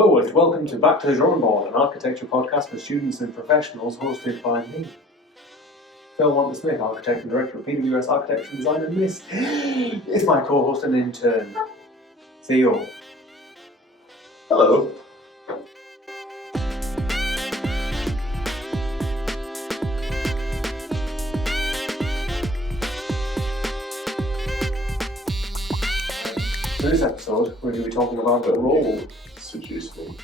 Hello and welcome to Back to the Drawing Board, an architecture podcast for students and professionals hosted by me, Phil Wamper-Smith, architect and director of Vitruvius Architecture and Design, and this is my co-host and intern, Theo. Hello. In this episode, we're going to be talking about the role Seduce me.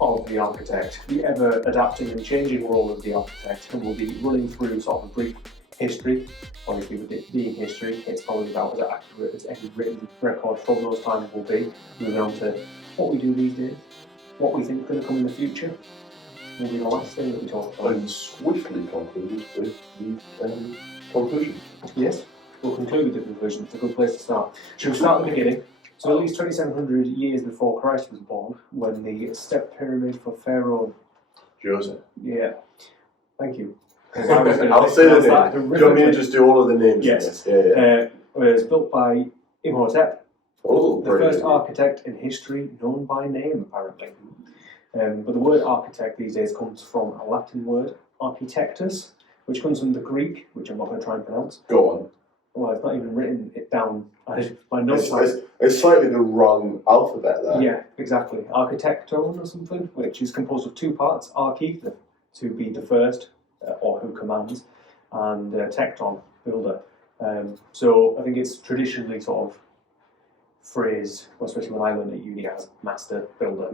of the architect, the ever-adapting and changing role of the architect, and we'll be running through sort of a brief history. Obviously, with it being history, it's probably about as accurate as any written record from those times will be. Moving on to what we do these days, what we think is going to come in the future, will be the last thing that we talk about. And swiftly conclude with the conclusion. Yes, we'll conclude with the conclusion. It's a good place to start. Should we start at the beginning? So at least 2,700 years before Christ was born, when the step pyramid for Pharaoh... Joseph. Yeah, thank you. I'll say the name. Do you want me to just do all of the names? Yes. Yeah. It was built by Imhotep, Oh, the first architect in history known by name, apparently. But the word architect these days comes from a Latin word, architectus, which comes from the Greek, which I'm not going to try and pronounce. Go on. Well, it's not even written it down. My notes It's slightly the wrong alphabet there. Yeah, exactly. Architecton or something, which is composed of two parts. Archi, to be the first, or who commands, and tecton, builder. So I think it's traditionally sort of phrased, especially when I learned at uni, as master builder.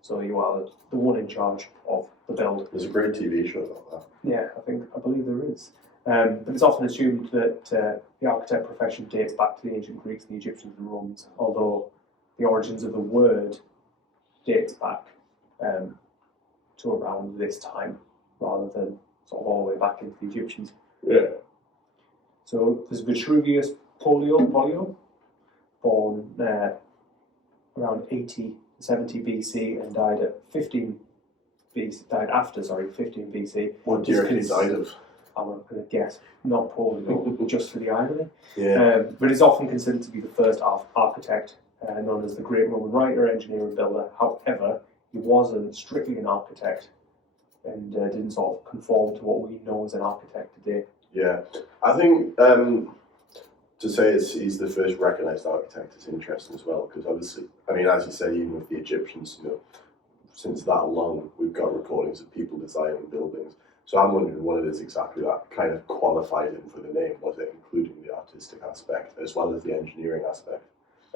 So you are the one in charge of the build. There's a great TV show about that. Yeah, I believe there is. But it's often assumed that the architect profession dates back to the ancient Greeks, the Egyptians and Romans, although the origins of the word dates back to around this time, rather than sort of all the way back into the Egyptians. Yeah. So there's Vitruvius Palladio, born around 70 BC and died at 15 after 15 BC. What year he died of? I'm going to guess, not polio, just for the irony. Yeah. But he's often considered to be the first architect, known as the great Roman writer, engineer and builder. However, he wasn't strictly an architect and didn't sort of conform to what we know as an architect today. Yeah. I think to say he's the first recognised architect is interesting as well, because obviously, I mean, as you said, even with the Egyptians, since that long, we've got recordings of people designing buildings. So I'm wondering what it is exactly that kind of qualified him for the name. Was it including the artistic aspect as well as the engineering aspect?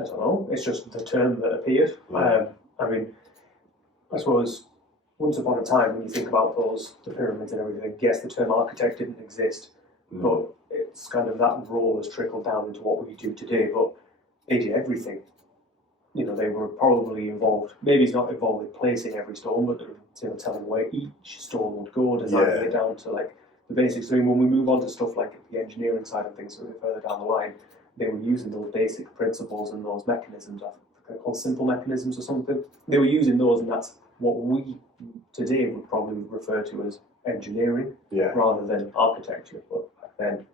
I don't know. It's just the term that appeared. Yeah. I mean, I suppose once upon a time, when you think about the pyramids and everything, yes, the term architect didn't exist, but it's kind of that role has trickled down into what we do today. But they did everything. They were probably involved. Maybe it's not involved in placing every stone, but they were telling where each stone would go, designing it down to like the basics. So when we move on to stuff like the engineering side of things, a bit further down the line, they were using those basic principles and those mechanisms. I think they're called simple mechanisms or something. They were using those, and that's what we today would probably refer to as engineering, rather than architecture. But back then,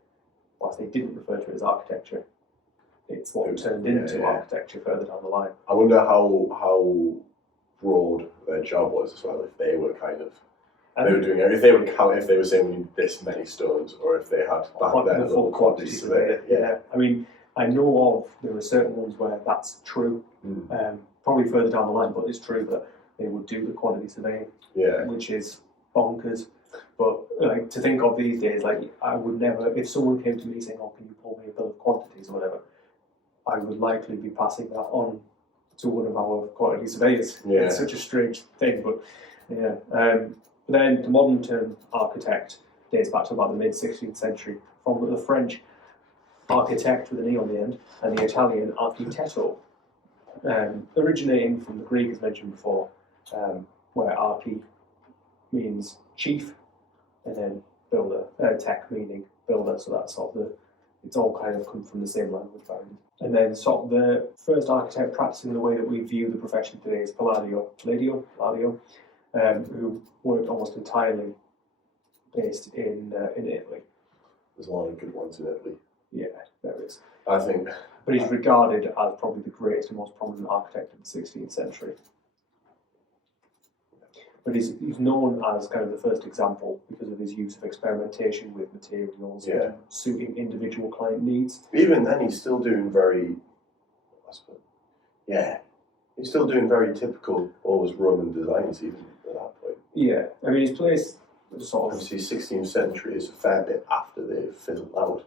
whilst they didn't refer to it as architecture, it's what turned into architecture further down the line. I wonder how broad their job was as well. If they were they were doing it. If they would count, if they were saying we need this many stones, or if they had back then the full quantities of it. Yeah, I mean, I know there are certain ones where that's true. Probably further down the line, but it's true that they would do the quantity surveying. Which is bonkers. But to think of these days, I would never. If someone came to me saying, "Oh, can you pull me a bill of quantities or whatever?" I would likely be passing that on to one of our quantity surveyors. Yeah. It's such a strange thing, but yeah. But then the modern term architect dates back to about the mid-16th century, from the French architect with an E on the end, and the Italian architetto, originating from the Greek, as mentioned before, where archi means chief, and then builder, tech meaning builder, so that's sort of it's all kind of come from the same language family. And then sort of the first architect practicing the way that we view the profession today is Palladio, who worked almost entirely based in Italy. There's a lot of good ones in Italy. Yeah, there is. I think. But he's regarded as probably the greatest and most prominent architect of the 16th century. But he's known as kind of the first example because of his use of experimentation with materials and suiting individual client needs. Even then, he's still doing very, I suppose, he's still doing very typical, always Roman designs even at that point. Yeah, I mean, his place sort of... Obviously, 16th century is a fair bit after they fizzled out.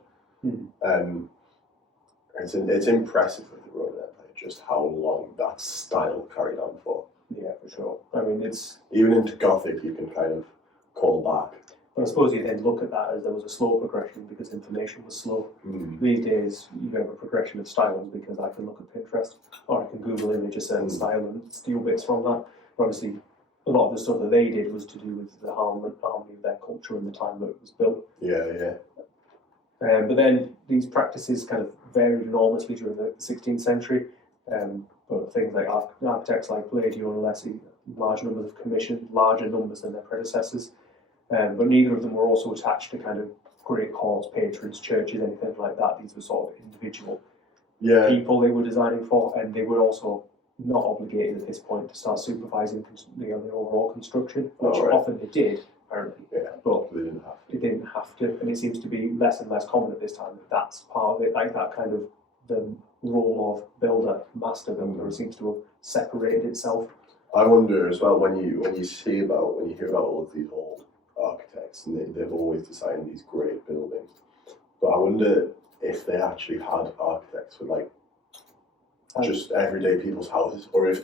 It's impressive with the Roman Empire just how long that style carried on for. Yeah, for sure. I mean, it's... Even into Gothic, you can kind of call back. But I suppose you then look at that as there was a slow progression because information was slow. These days, you have a progression of styles because I can look at Pinterest or I can Google image a certain style and steal bits from that. But obviously, a lot of the stuff that they did was to do with the harmony of their culture and the time that it was built. But then these practices kind of varied enormously during the 16th century. But things like architects like Palladio and Alessi, large numbers of commissioned, larger numbers than their predecessors. But neither of them were also attached to kind of great courts, patrons, churches, anything like that. These were sort of individual people they were designing for, and they were also not obligated at this point to start supervising the overall construction, which often they did, apparently. But they didn't have to, and it seems to be less and less common at this time that that's part of it, like that kind of the role of builder, master builder, seems to have separated itself. I wonder as well when you hear about all of these old architects and they've always designed these great buildings, but I wonder if they actually had architects for like just everyday people's houses, or if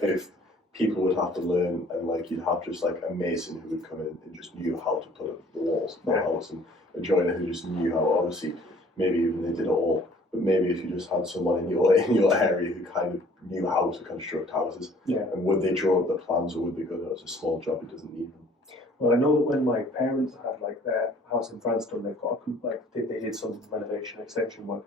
people would have to learn and like you'd have just like a mason who would come in and just knew how to put up the walls of their house, and a joiner who just knew how. Obviously, maybe even they did it all. But maybe if you just had someone in your area who kind of knew how to construct houses, and would they draw up the plans, or would they go, no, it's a small job, it doesn't need them? Well, I know that when my parents had like their house in Franston, they've got they did some renovation extension work.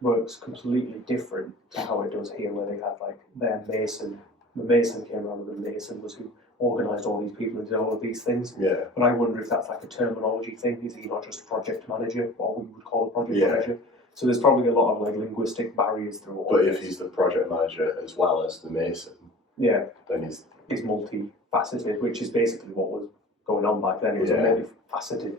Works completely different to how it does here, where they had like their mason. The mason came around, and the mason was who organised all these people and did all of these things. But I wonder if that's like a terminology thing. Is he not just a project manager, what we would call a project manager? So there's probably a lot of like linguistic barriers through all. But if he's the project manager as well as the mason, then he's multifaceted, which is basically what was going on back then. It was a multifaceted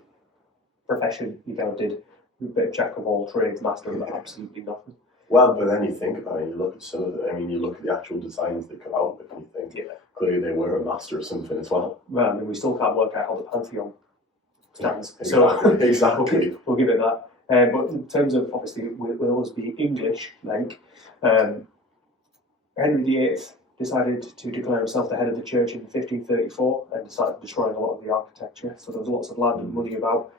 profession. You kind of did a bit of jack of all trades, master of absolutely nothing. Well, but then you think about it, you look at some of you look at the actual designs they come out with, and you think clearly they were a master of something as well. Well, I mean, we still can't work out how the Pantheon stands. Exactly. We'll give it that. But in terms of, obviously, with us being English, Henry VIII decided to declare himself the head of the church in 1534 and started destroying a lot of the architecture. So there was lots of land and money about.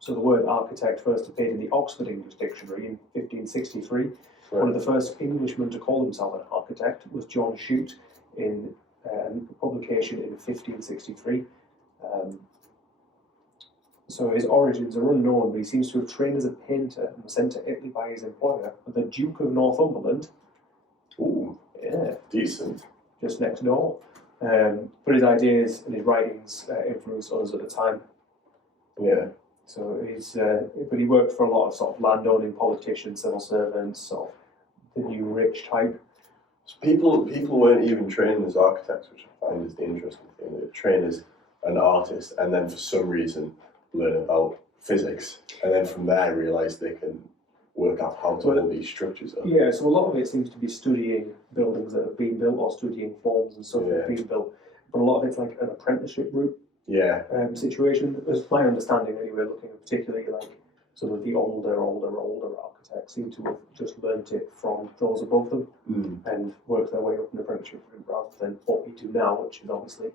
So the word architect first appeared in the Oxford English Dictionary in 1563. One of the first Englishmen to call himself an architect was John Shute in a publication in 1563. So his origins are unknown, but he seems to have trained as a painter and was sent to Italy by his employer, the Duke of Northumberland. Ooh, decent. Just next door. But his ideas and his writings influenced others at the time. So but he worked for a lot of sort of landowning politicians, civil servants, sort of the new rich type. So people weren't even trained as architects, which I find is the interesting thing. They train as an artist, and then for some reason learn about physics, and then from there realise they can work out how to build these structures up. Yeah, so a lot of it seems to be studying buildings that have been built or studying forms and stuff that have been built, but a lot of it's like an apprenticeship route situation. As my understanding anyway, looking at particularly like some of the older architects seem to have just learnt it from those above them and worked their way up an apprenticeship route rather than what we do now, which is obviously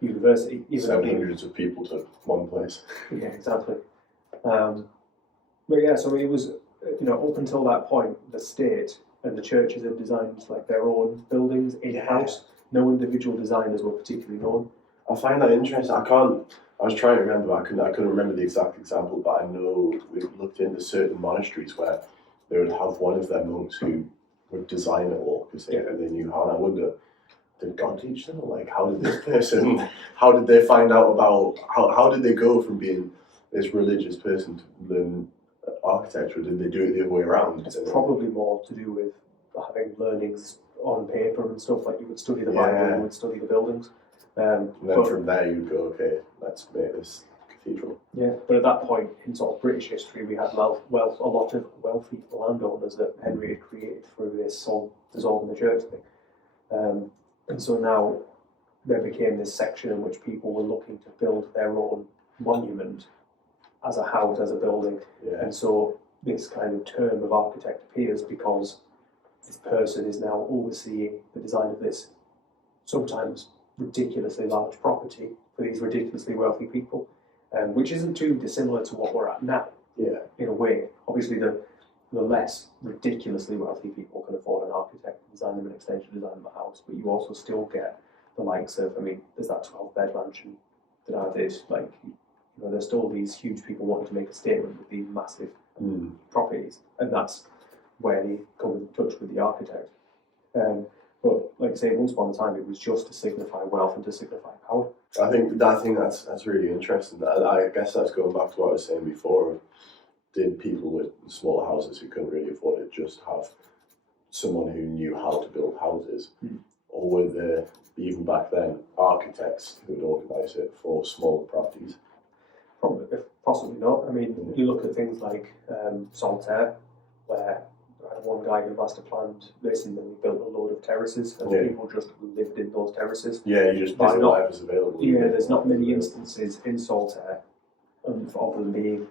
university. Send hundreds of people to one place. Yeah, exactly. But yeah, so it was, up until that point, the state and the churches had designed like their own buildings in-house. No individual designers were particularly known. I find that interesting. I was trying to remember, I couldn't remember the exact example, but I know we looked into certain monasteries where they would have one of their monks who would design it all because they knew how. And I wonder, did God teach them? Like, how did this person, how did they find out about, how did they go from being this religious person to learn architecture? Did they do it the other way around? It's probably more to do with having learnings on paper and stuff, like you would study the Bible and you would study the buildings. And then from there you'd go, okay, let's make this cathedral. Yeah, but at that point in sort of British history, we had a lot of wealthy landowners that Henry had created through this sort of dissolving the church thing. And so now there became this section in which people were looking to build their own monument as a house, as a building. Yeah. And so this kind of term of architect appears because this person is now overseeing the design of this sometimes ridiculously large property for these ridiculously wealthy people, which isn't too dissimilar to what we're at now. Yeah. In a way, obviously the less ridiculously wealthy people can afford an architect to design them an extension design of a house, but you also still get the likes of, I mean, there's that 12-bed mansion that I did, like, you know, there's still these huge people wanting to make a statement with these massive properties, and that's where they come in touch with the architect. But like I say, once upon a time, it was just to signify wealth and to signify power. I think that's really interesting. I guess that's going back to what I was saying before. Did people with smaller houses who couldn't really afford it just have someone who knew how to build houses? Or were there, even back then, architects who would organise it for smaller properties? Probably, possibly not. I mean, you look at things like Saltaire, where one guy who master planned this and then he built a load of terraces and people just lived in those terraces. Yeah, you just buy whatever's available. Yeah, there's not many instances in Saltaire of them being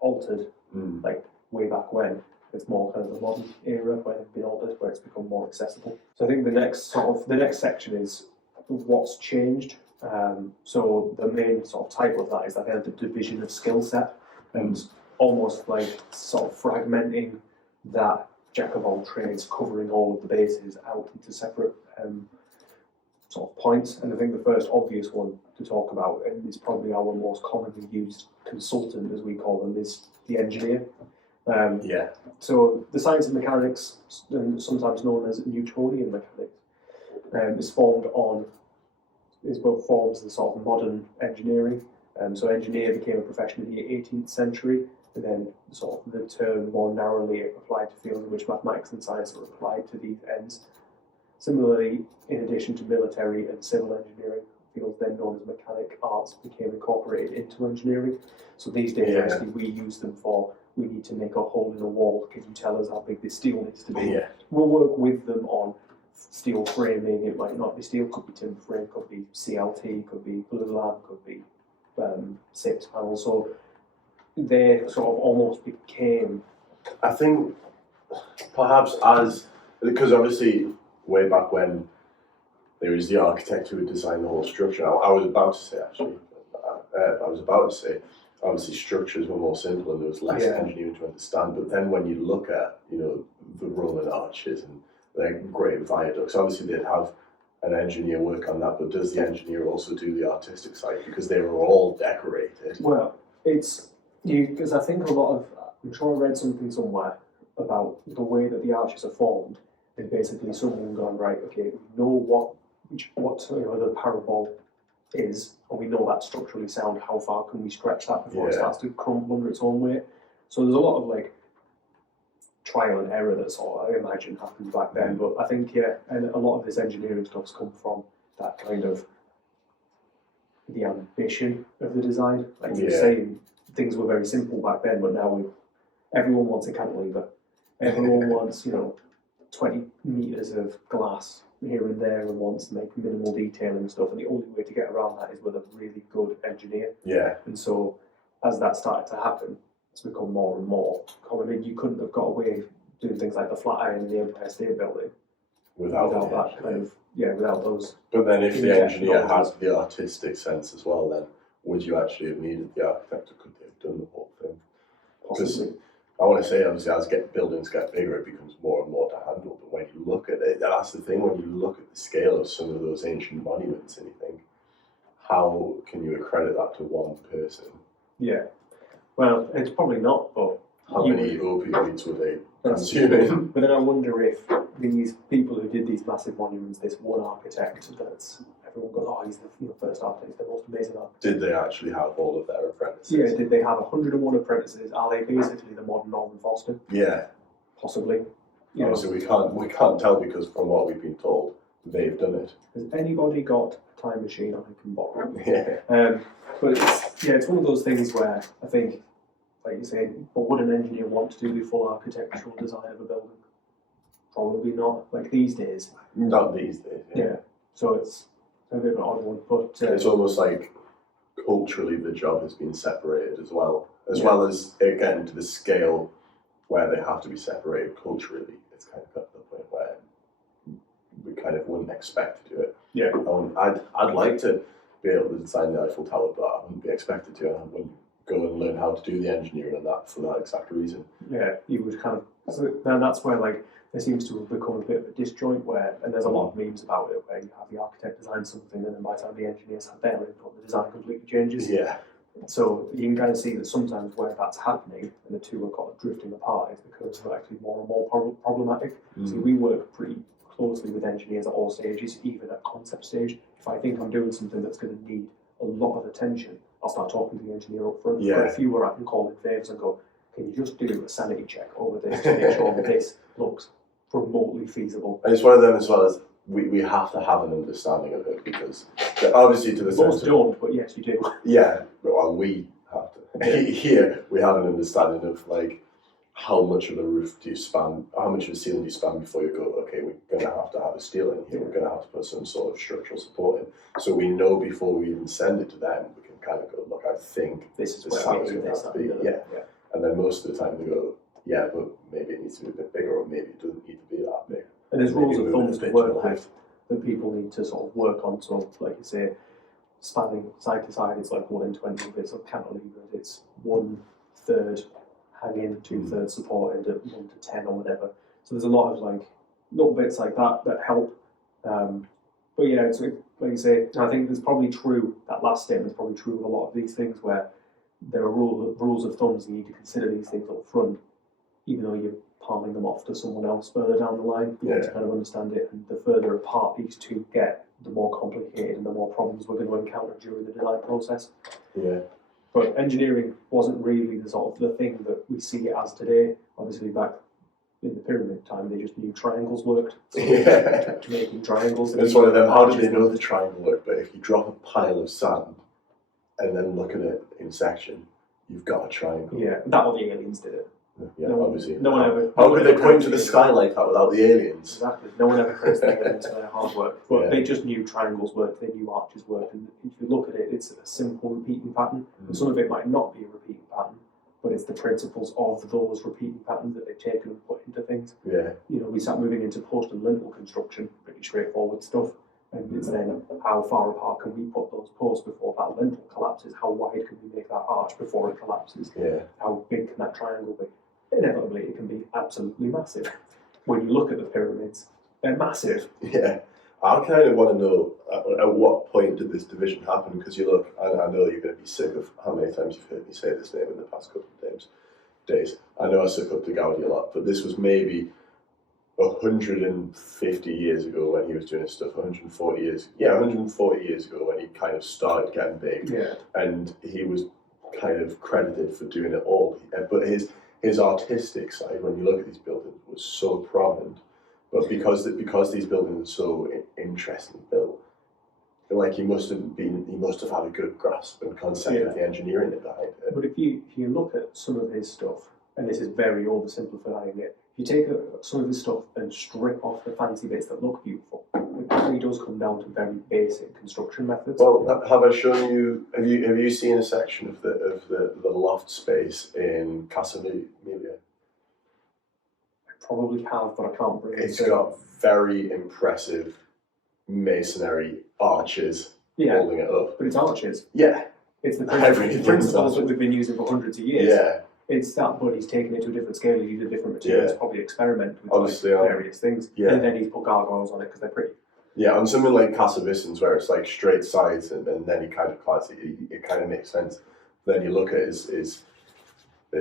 altered, like way back when. It's more kind of the modern era where they've been altered, where it's become more accessible. So I think the next section is what's changed. So the main sort of title of that is that kind of the division of skill set, and almost like sort of fragmenting that jack of all trades, covering all of the bases out into separate sort of points. And I think the first obvious one to talk about, and is probably our most commonly used consultant, as we call them, is the engineer. So the science of mechanics, sometimes known as Newtonian mechanics, is what forms the sort of modern engineering. So engineer became a profession in the 18th century, and then sort of the term more narrowly applied to fields in which mathematics and science are applied to these ends. Similarly, in addition to military and civil engineering, fields then known as mechanic arts became incorporated into engineering. So these days, actually, we use them for, we need to make a hole in a wall, can you tell us how big this steel needs to be? We'll work with them on steel framing. It might not be steel, could be timber frame, could be CLT, could be glulam, could be 6 panels. So they sort of almost became, I think, perhaps because obviously way back when there was the architect who would design the whole structure. I was about to say, obviously structures were more simple and there was less engineering to understand. But then when you look at, you know, the Roman arches and their great viaducts, obviously they'd have an engineer work on that, but does the engineer also do the artistic side? Because they were all decorated. Well, because I think I'm sure I read something somewhere about the way that the arches are formed. And basically someone gone, right, okay, we know what the parabol is, and we know that's structurally sound. How far can we stretch that before it starts to crumble under its own weight? So there's a lot of like trial and error that sort of, I imagine, happened back then. But I think and a lot of this engineering stuff's come from that kind of the ambition of the design. Like you were saying, things were very simple back then, but now everyone wants a cantilever. Everyone wants 20 meters of glass here and there and wants to make minimal detailing and stuff, and the only way to get around that is with a really good engineer. And so as that started to happen, it's become more and more common. I mean, you couldn't have got away doing things like the Flatiron and the Empire State Building without that kind of, without those. But then if the engineer has the artistic sense as well, then would you actually have needed the architect, or could they have done the whole thing? Possibly. I want to say, obviously, as buildings get bigger, it becomes more and more to handle. But when you look at it, that's the thing, when you look at the scale of some of those ancient monuments and you think, how can you accredit that to one person? Yeah. Well, it's probably not, but... How many opioids were they consuming? But then I wonder if these people who did these massive monuments, this one architect, everyone goes, oh, he's the first architect, he's the most amazing architect. Did they actually have all of their apprentices? Yeah, did they have 101 apprentices? Are they basically the modern Norman Foster? Yeah. Possibly. Obviously, we can't tell, because from what we've been told, they've done it. Has anybody got a time machine I can borrow? Yeah. But it's one of those things where I think, like you say, what would an engineer want to do the full architectural design of a building? Probably not. Like these days. Not these days. Yeah. So it's a bit of an odd one, but it's almost like culturally the job has been separated as well as it getting to the scale where they have to be separated culturally. It's kind of got to the point where we kind of wouldn't expect to do it. Yeah. I'd like to be able to design the Eiffel Tower, but I wouldn't be expected to. I wouldn't go and learn how to do the engineering on that for that exact reason. Yeah, you would kind of. So then that's where like there seems to have become a bit of a disjoint where, and there's a lot of memes about it, where you have the architect design something, and then by the time the engineers have their input, the design completely changes. Yeah. So you can kind of see that sometimes where that's happening, and the two are kind of drifting apart, is because they're actually more and more problematic. So we work pretty closely with engineers at all stages, even at concept stage. If I think I'm doing something that's going to need a lot of attention, I'll start talking to the engineer up front. Yeah. But a few where I can call in favors and go, can you just do a sanity check over this to make sure that this looks remotely feasible? And it's one of them as well as we have to have an understanding of it, because obviously to the Most don't, but yes, you do. Yeah, well, we have to. Here we have an understanding of like how much of the roof do you span, how much of the ceiling do you span before you go, okay, we're going to have a steel in here, we're going to have to put some sort of structural support in. So we know before we even send it to them, we can kind of go, look, I think this is how where it's going to have to be. Yeah. And then most of the time they go, yeah, but maybe it needs to be a bit bigger, or maybe it doesn't need to be that big. And there's rules of thumb to work with that people need to sort of work on. So, like you say, spanning side to side, it's like 1 in 20. If it's cantilevered, it's 1/3 hanging, 2/3 supported at 1 to 10 or whatever. So there's a lot of like little bits like that help. But yeah, it's like you say, I think it's probably true, that last statement is probably true of a lot of these things where there are rules of thumbs, and you need to consider these things up front, even though you're palming them off to someone else further down the line. You need to kind of understand it, and the further apart these two get, the more complicated and the more problems we're going to encounter during the design process. Yeah. But engineering wasn't really the sort of the thing that we see it as today. Obviously, back in the pyramid time, they just knew triangles worked. So they kept making triangles. It's one of them, how do they know the triangle worked? But if you drop a pile of sand and then look at it in section, you've got a triangle. Yeah, that or the aliens did it. Yeah, obviously. No one ever. How could they point to the sky like that without the aliens? Exactly. No one ever creates the aliens to their hard work. But they just knew triangles worked, they knew arches worked. And if you look at it, it's a simple repeating pattern. And some of it might not be a repeating pattern, but it's the principles of those repeating patterns that they've taken and put into things. Yeah. You know, we start moving into post and lintel construction, pretty straightforward stuff. And it's then how far apart can we put those posts before that lintel collapses? How wide can we make that arch before it collapses? Yeah. How big can that triangle be? Inevitably, it can be absolutely massive. When you look at the pyramids, they're massive. Yeah. I kind of want to know at what point did this division happen? Because you look, and I know you're going to be sick of how many times you've heard me say this name in the past couple of days. I know I suck up to Gaudi a lot, but this was maybe 150 years ago when he was doing his stuff, 140 years ago when he kind of started getting big. Yeah. And he was kind of credited for doing it all. But his artistic side, when you look at these buildings, was so prominent. But because these buildings are so interestingly built, like he must have had a good grasp and concept of the engineering behind it. But if you look at some of his stuff, and this is very oversimplifying it, if you take some of his stuff and strip off the fancy bits that look beautiful, it really does come down to very basic construction methods. Well, have I shown you? Have you seen a section of the loft space in Casa Emilia? I probably have, but I can't bring it. It's got very impressive masonry arches holding it up. But it's arches. Yeah. It's the principles that we've been using for hundreds of years. Yeah. It's that, but he's taken it to a different scale, he's used different materials, probably experimented with obviously, various things. Yeah. And then he's put gargoyles on it because they're pretty. Yeah, on something like Casa Vicens, where it's like straight sides and then he kind of clads it kind of makes sense. Then you look at his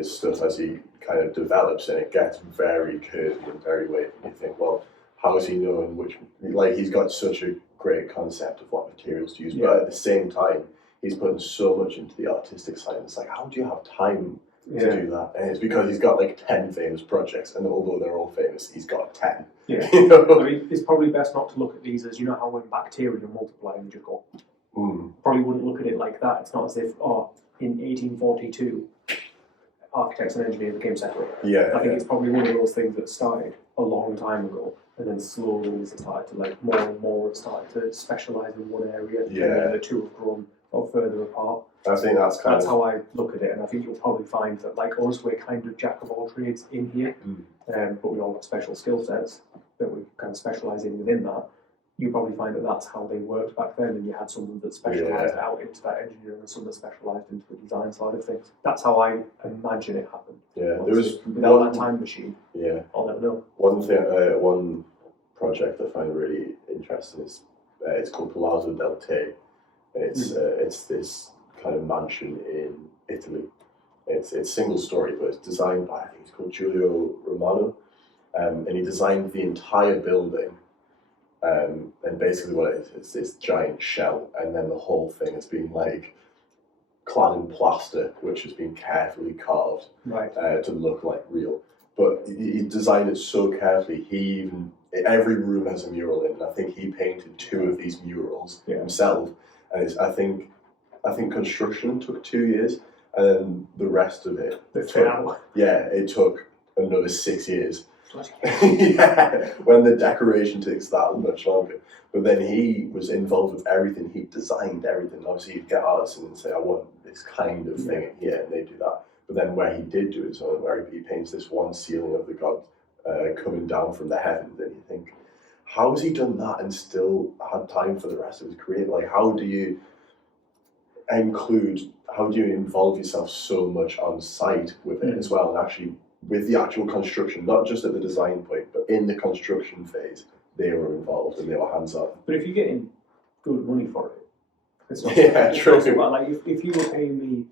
stuff as he kind of develops, and it gets very curvy and very wavy. And you think, well, how is he knowing which? Like, he's got such a great concept of what materials to use, but at the same time, he's putting so much into the artistic side. It's like, how do you have time to do that. And it's because he's got like 10 famous projects, and although they're all famous, he's got 10. Yeah. You know? I mean, it's probably best not to look at these as, you know how when bacteria multiply and just go. Mm. Probably wouldn't look at it like that. It's not as if, in 1842, architects and engineers became separate. Yeah. I think it's probably one of those things that started a long time ago, and then slowly as it started to, like, more and more, it started to specialise in one area, and then the two have grown sort of further apart. I think that's how I look at it, and I think you'll probably find that, like us, we're kind of jack of all trades in here, but we all have special skill sets that we kind of specialise in within that. You probably find that that's how they worked back then, and you had someone that specialised out into that engineering and some that specialised into the design side of things. That's how I imagine it happened. Yeah, there was without that time machine. Yeah, I'll never know. One project I find really interesting is it's called Palazzo del Te, and it's this kind of mansion in Italy. It's single story, but it's designed by, I think it's called Giulio Romano, and he designed the entire building. And basically what it is, it's this giant shell, and then the whole thing has been like clad in plaster, which has been carefully carved to look like real. But he designed it so carefully. Every room has a mural in, and I think he painted 2 of these murals himself. And I think construction took 2 years, and then the rest of it it took another 6 years. Yeah, when the decoration takes that much longer. But then he was involved with everything. He designed everything. Obviously, you'd get artists and say, I want this kind of thing here, and they do that. But then where he did do his own, where he paints this one ceiling of the god coming down from the heavens, and you think, how has he done that and still had time for the rest of his career? Like, how do you involve yourself so much on site with it as well, and actually with the actual construction, not just at the design point, but in the construction phase, they were involved and they were hands-on. But if you're getting good money for it, it's not true. Like if you were paying me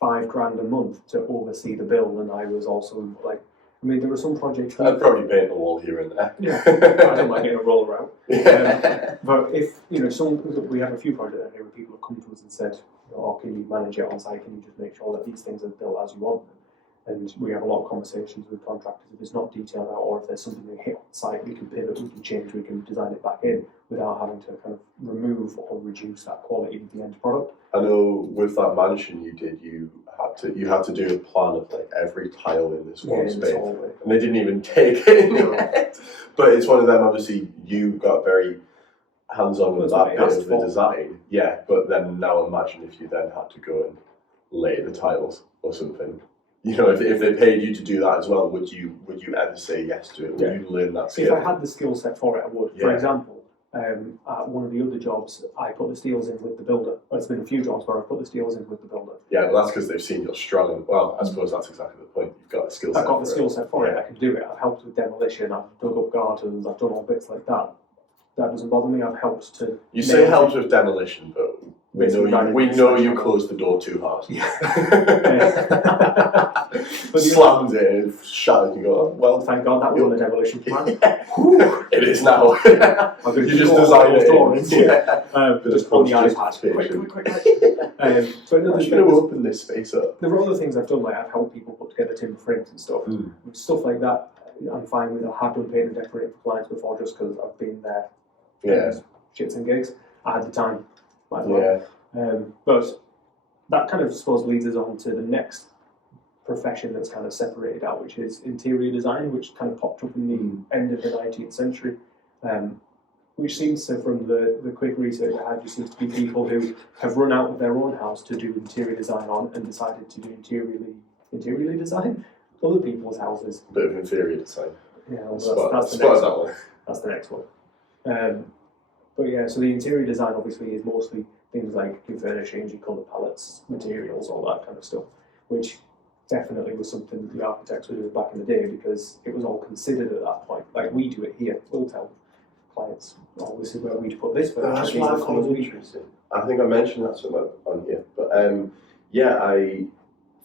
$5,000 a month to oversee the build, and I was also like, I mean, there were some projects. I'd probably paint a wall here and there. Yeah, I don't mind getting a roller out. But if we have a few projects out here where people have come to us and said, "Oh, can you manage it on site? Can you just make sure that these things are built as you want them?" And we have a lot of conversations with contractors. If it's not detailed out, or if there's something they hit on site, we can pivot, we can change, we can design it back in without having to kind of remove or reduce that quality of the end product. I know with that mansion you did, you had to do a plan of like every tile in this one space, and they didn't even take it in yet. But it's one of them. Obviously, you got very hands-on with that bit of the design. Yeah, but then now imagine if you then had to go and lay the tiles or something. You know, if they paid you to do that as well, would you ever say yes to it? Would you learn that skill? If I had the skill set for it, I would. For example, at one of the other jobs, I put the steels in with the builder. It's been a few jobs where I've put the steels in with the builder. Yeah, well, that's because they've seen you're strong. Well, I suppose that's exactly the point. You've got the skill set. I've got the skill set for it. I can do it. I've helped with demolition. I've dug up gardens. I've done all bits like that. That doesn't bother me. I've helped to. You say helped with demolition, but we know you closed the door too hard. Slams it and shatters. You go, oh, well, thank God that was on the demolition plan. It is now. You just designed it. Just on the iPad. Quick. So I'm going to open this space up. There are other things I've done, like I've helped people put together timber frames and stuff. Stuff like that, I'm fine with. I have done paint and decorating for clients before, just because I've been there. Shits and gigs. I had the time. But that kind of, I suppose, leads us on to the next profession that's kind of separated out, which is interior design, which kind of popped up in the end of the 19th century, which seems to, from the quick research I had, just seems to be people who have run out of their own house to do interior design on and decided to do interiorly design other people's houses. A bit of interior design. Yeah, well, that's the next one. That's the next one. But yeah, so the interior design obviously is mostly things like your furnishings, your colour palettes, materials, all that kind of stuff, which definitely was something the architects were doing back in the day, because it was all considered at that point. Like we do it here, we'll tell clients, oh, this is where we'd put this, but that's what I find interesting. I think I mentioned that somewhere on here, but I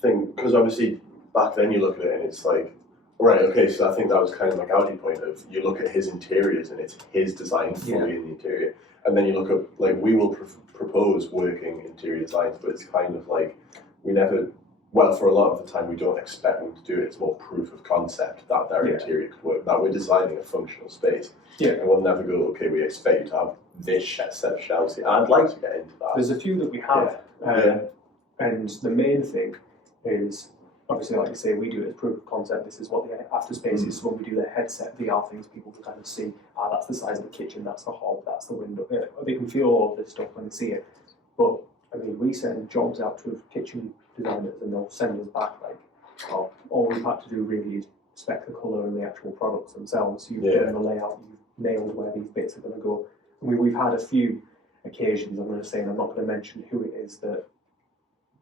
think, because obviously back then you look at it and it's like, right, okay, so I think that was kind of like our point of, you look at his interiors and it's his design fully in the interior, and then you look at, like, we will propose working interior designs, but it's kind of like, we never well, for a lot of the time, we don't expect them to do it. It's more proof of concept that their interior could work, that we're designing a functional space. Yeah. And we'll never go, okay, we expect you to have this set of shelves here. I'd like to get into that. There's a few that we have, and the main thing is, obviously, like you say, we do it as proof of concept. This is what the after space is. So when we do the headset VR things, people can kind of see, that's the size of the kitchen, that's the hob, that's the window. They can feel all of this stuff when they see it. But, I mean, we send jobs out to kitchen designers and they'll send us back, like, oh, all we've had to do really is spec the colour and the actual products themselves. You've done the layout, you've nailed where these bits are going to go. We've had a few occasions, I'm going to say, and I'm not going to mention who it is, that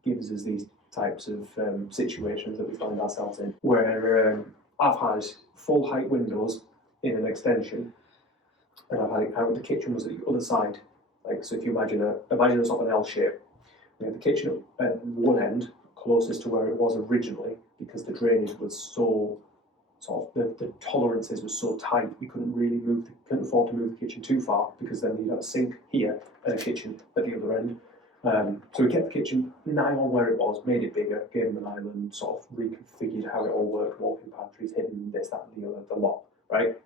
gives us these types of situations that we find ourselves in, where I've had full height windows in an extension, and I've had it out. The kitchen was at the other side, like, so if you imagine a sort of an L shape, we had the kitchen at one end, closest to where it was originally, because the drainage was so sort of the tolerances were so tight, we couldn't afford to move the kitchen too far, because then you'd have a sink here and a kitchen at the other end. So we kept the kitchen nigh on where it was, made it bigger, gave them an island, sort of reconfigured how it all worked, walk-in pantries, hidden, this, that, and the other, the lot, right?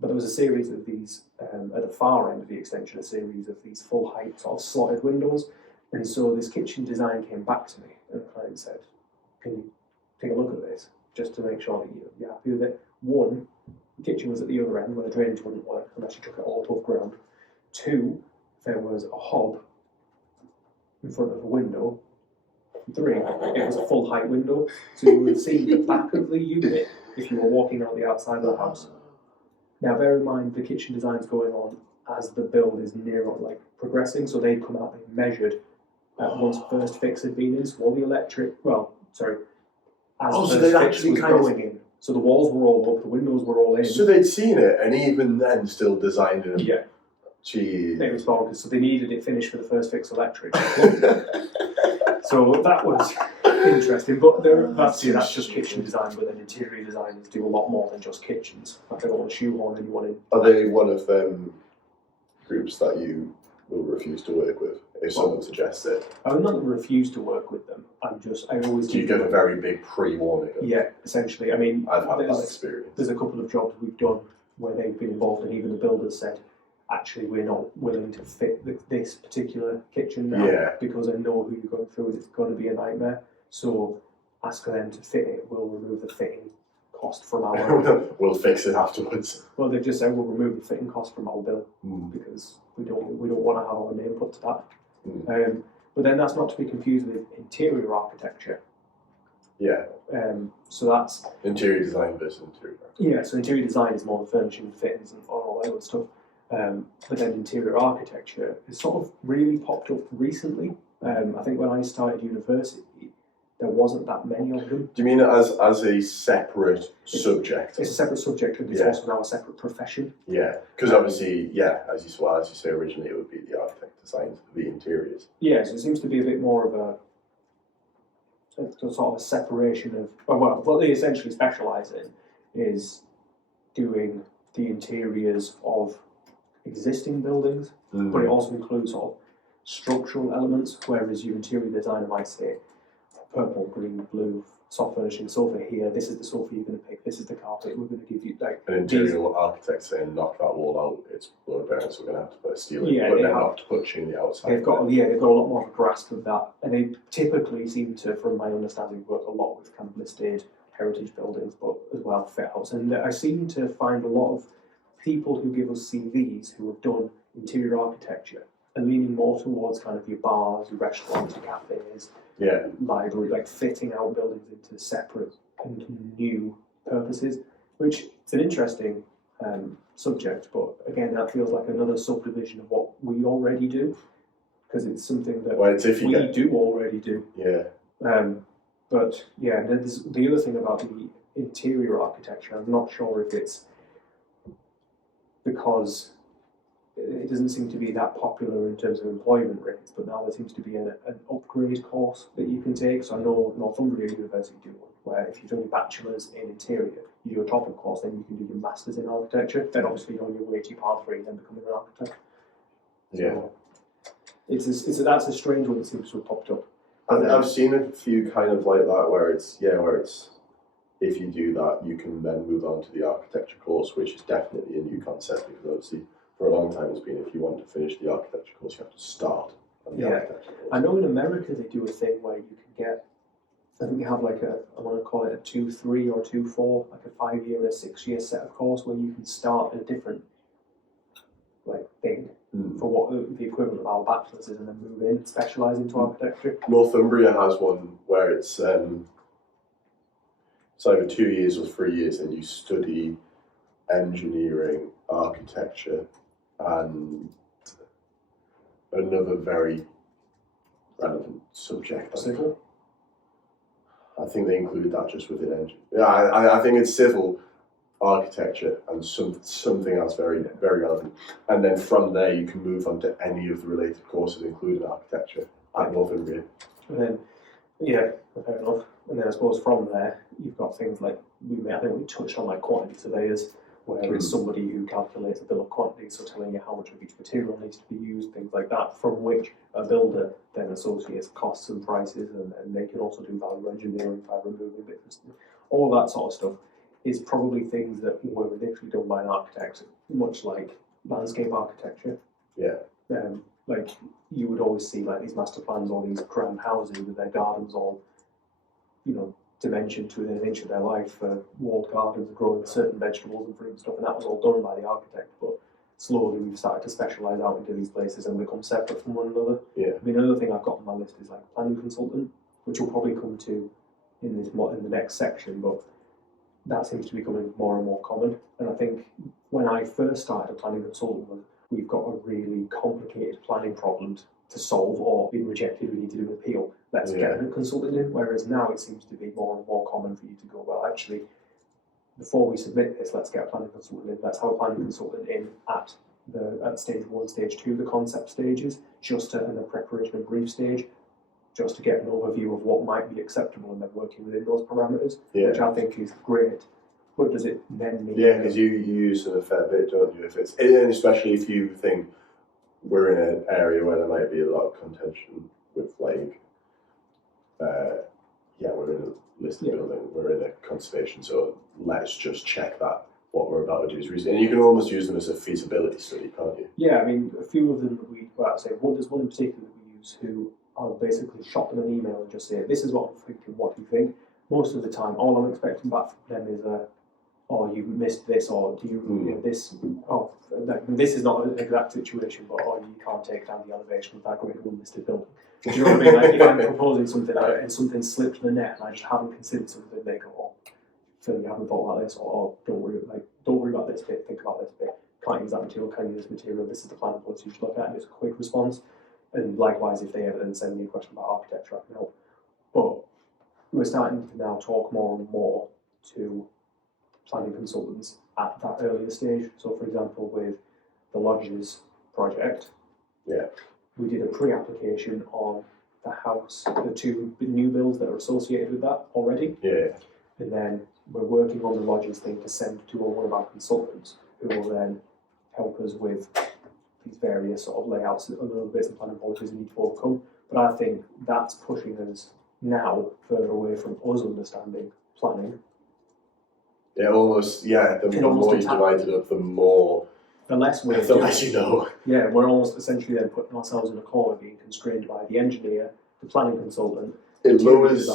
But there was a series of these, at the far end of the extension, a series of these full-height sort of slotted windows. And so this kitchen design came back to me, and the client said, can you take a look at this, just to make sure that you're happy with it? One, the kitchen was at the other end, where the drainage wouldn't work unless you took it all above ground. Two, there was a hob in front of a window. Three, it was a full height window, so you would see the back of the unit if you were walking out the outside of the house. Now bear in mind the kitchen design's going on as the build is progressing, so they'd come out and measured once first fix had been in, so all the electric, as so first fix was going in. So the walls were all up, the windows were all in. So they'd seen it, and even then still designed it. Yeah. Jeez. It was bonkers, so they needed it finished for the first fix electric. So that was interesting, but that's just kitchen design, but then interior designers do a lot more than just kitchens. I don't want to shoehorn anyone in. Are they one of them groups that you will refuse to work with if someone suggests it? I would not refuse to work with them. I always do. You give a very big pre-warning? Yeah, essentially. I mean, I've had that experience. There's a couple of jobs we've done where they've been involved, and even the builders said, actually, we're not willing to fit this particular kitchen now because I know who you're going through. It's going to be a nightmare. So ask them to fit it. We'll remove the fitting cost from our. We'll fix it afterwards. Well, they've just said we'll remove the fitting cost from our bill because we don't want to have our name put to that. But then that's not to be confused with interior architecture. Yeah. So that's interior design versus interior. Yeah. So interior design is more the furnishing, fittings, and all that other stuff. But then interior architecture has sort of really popped up recently. I think when I started university, there wasn't that many of them. Do you mean as a separate subject? It's a separate subject, and it's also now a separate profession. Yeah, because obviously, as you say originally, it would be the architect designs the interiors. Yeah, so it seems to be a bit more of a sort of a separation of. Well, what they essentially specialise in is doing the interiors of existing buildings, but it also includes sort of structural elements, whereas your interior designer might say purple, green, blue, soft furnishing, sofa here, this is the sofa you're going to pick, this is the carpet, we're going to give you an interior architect saying knock that wall out, it's load bearing, so we're going to have to put a steel in, but then not to put in the outside. They've got a lot more of a grasp of that, and they typically seem to, from my understanding, work a lot with kind of listed heritage buildings, but as well fit outs, and I seem to find a lot of people who give us CVs who have done interior architecture are leaning more towards kind of your bars, your restaurants, your cafes, library, like fitting out buildings into separate and new purposes, which is an interesting subject, but again, that feels like another subdivision of what we already do, because it's something that we do already do. Yeah. But yeah, and then the other thing about the interior architecture, I'm not sure if it's because it doesn't seem to be that popular in terms of employment rates, but now there seems to be an upgrade course that you can take. So I know Northumbria University do one, where if you've done your bachelor's in interior, you do a topic course, then you can do your master's in architecture. Then obviously you're on your way to your part 3 and then becoming an architect. Yeah. So that's a strange one that seems to have popped up. I've seen a few kind of like that where it's if you do that, you can then move on to the architecture course, which is definitely a new concept because obviously for a long time it's been if you want to finish the architecture course, you have to start on the architecture course. I know in America they do a thing where you can get, I think they have like I want to call it a 2-3 or 2-4, like a 5-year and a 6-year set of course where you can start a different like thing for what the equivalent of our bachelor's is and then move in, specialise into architecture. Northumbria has one where it's either 2 years or 3 years and you study engineering, architecture and another very relevant subject. Civil? I think they include that just within engineering. Yeah, I think it's civil, architecture and something else very, very relevant. And then from there you can move on to any of the related courses, including architecture at Northumbria. And then, yeah, fair enough. And then I suppose from there you've got things like I think we touched on like quantity surveyors, where it's somebody who calculates a bill of quantities, so telling you how much of each material needs to be used, things like that, from which a builder then associates costs and prices, and they can also do value engineering by removing bits. All that sort of stuff is probably things that were literally done by an architect, much like landscape architecture. Yeah. Like you would always see like these master plans or these grand houses with their gardens all, dimensioned to within an inch of their life for walled gardens growing certain vegetables and fruit and stuff, and that was all done by the architect. But slowly we've started to specialise out into these places and become separate from one another. Yeah. I mean, another thing I've got on my list is like planning consultant, which we'll probably come to in the next section, but that seems to be becoming more and more common. And I think when I first started a planning consultant, we've got a really complicated planning problem to solve, or been rejected, we need to do an appeal. Let's get a consultant in. Whereas now it seems to be more and more common for you to go, well, actually, before we submit this, let's get a planning consultant in. Let's have a planning consultant in at stage 1, stage 2, the concept stages, and the preparation and brief stage, just to get an overview of what might be acceptable and then working within those parameters, which I think is great. But does it then mean... Yeah, because you use them a fair bit, don't you? And especially if you think we're in an area where there might be a lot of contention with like, we're in a listed building, we're in a conservation zone, let's just check that what we're about to do is reasonable. And you can almost use them as a feasibility study, can't you? Yeah, I mean, a few of them there's one in particular that we use who I'll basically shot them an email and just say, this is what I'm thinking, what do you think? Most of the time, all I'm expecting back from them is you missed this, or do you, this, this is not an exact situation, but you can't take down the elevation of that great unlisted building. Do you know what I mean? Like if I'm proposing something and something slipped in the net and I just haven't considered something, they go, Phil, you haven't thought about this, or don't worry about this bit, think about this bit. Can't use that material, can't use this material, this is the plan policy you should look at, and it's a quick response. And likewise, if they ever then send me a question about architecture, I can help. But we're starting to now talk more and more to planning consultants at that earlier stage. So, for example, with the Lodges project, we did a pre-application on the house, the 2 new builds that are associated with that already. Yeah. And then we're working on the Lodges thing to send to one of our consultants, who will then help us with these various sort of layouts and other bits of planning policies we need to overcome. But I think that's pushing us now further away from us understanding planning. Yeah, almost. Yeah, the more you divide it up, the less you know. Yeah, we're almost essentially then putting ourselves in a corner, being constrained by the engineer, the planning consultant. It lowers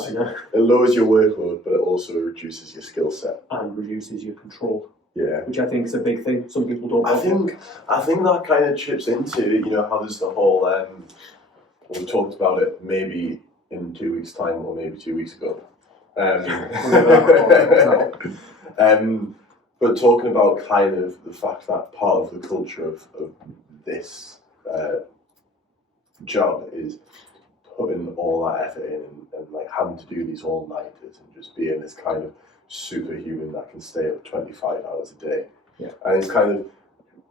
your workload, but it also reduces your skill set and reduces your control. Yeah, which I think is a big thing. Some people don't. I think that kind of chips into how there's the whole. We talked about it maybe in 2 weeks' time, or maybe 2 weeks ago. But talking about kind of the fact that part of the culture of this job is putting all that effort in and like having to do these all-nighters and just being this kind of superhuman that can stay up 25 hours a day. Yeah. And it's kind of,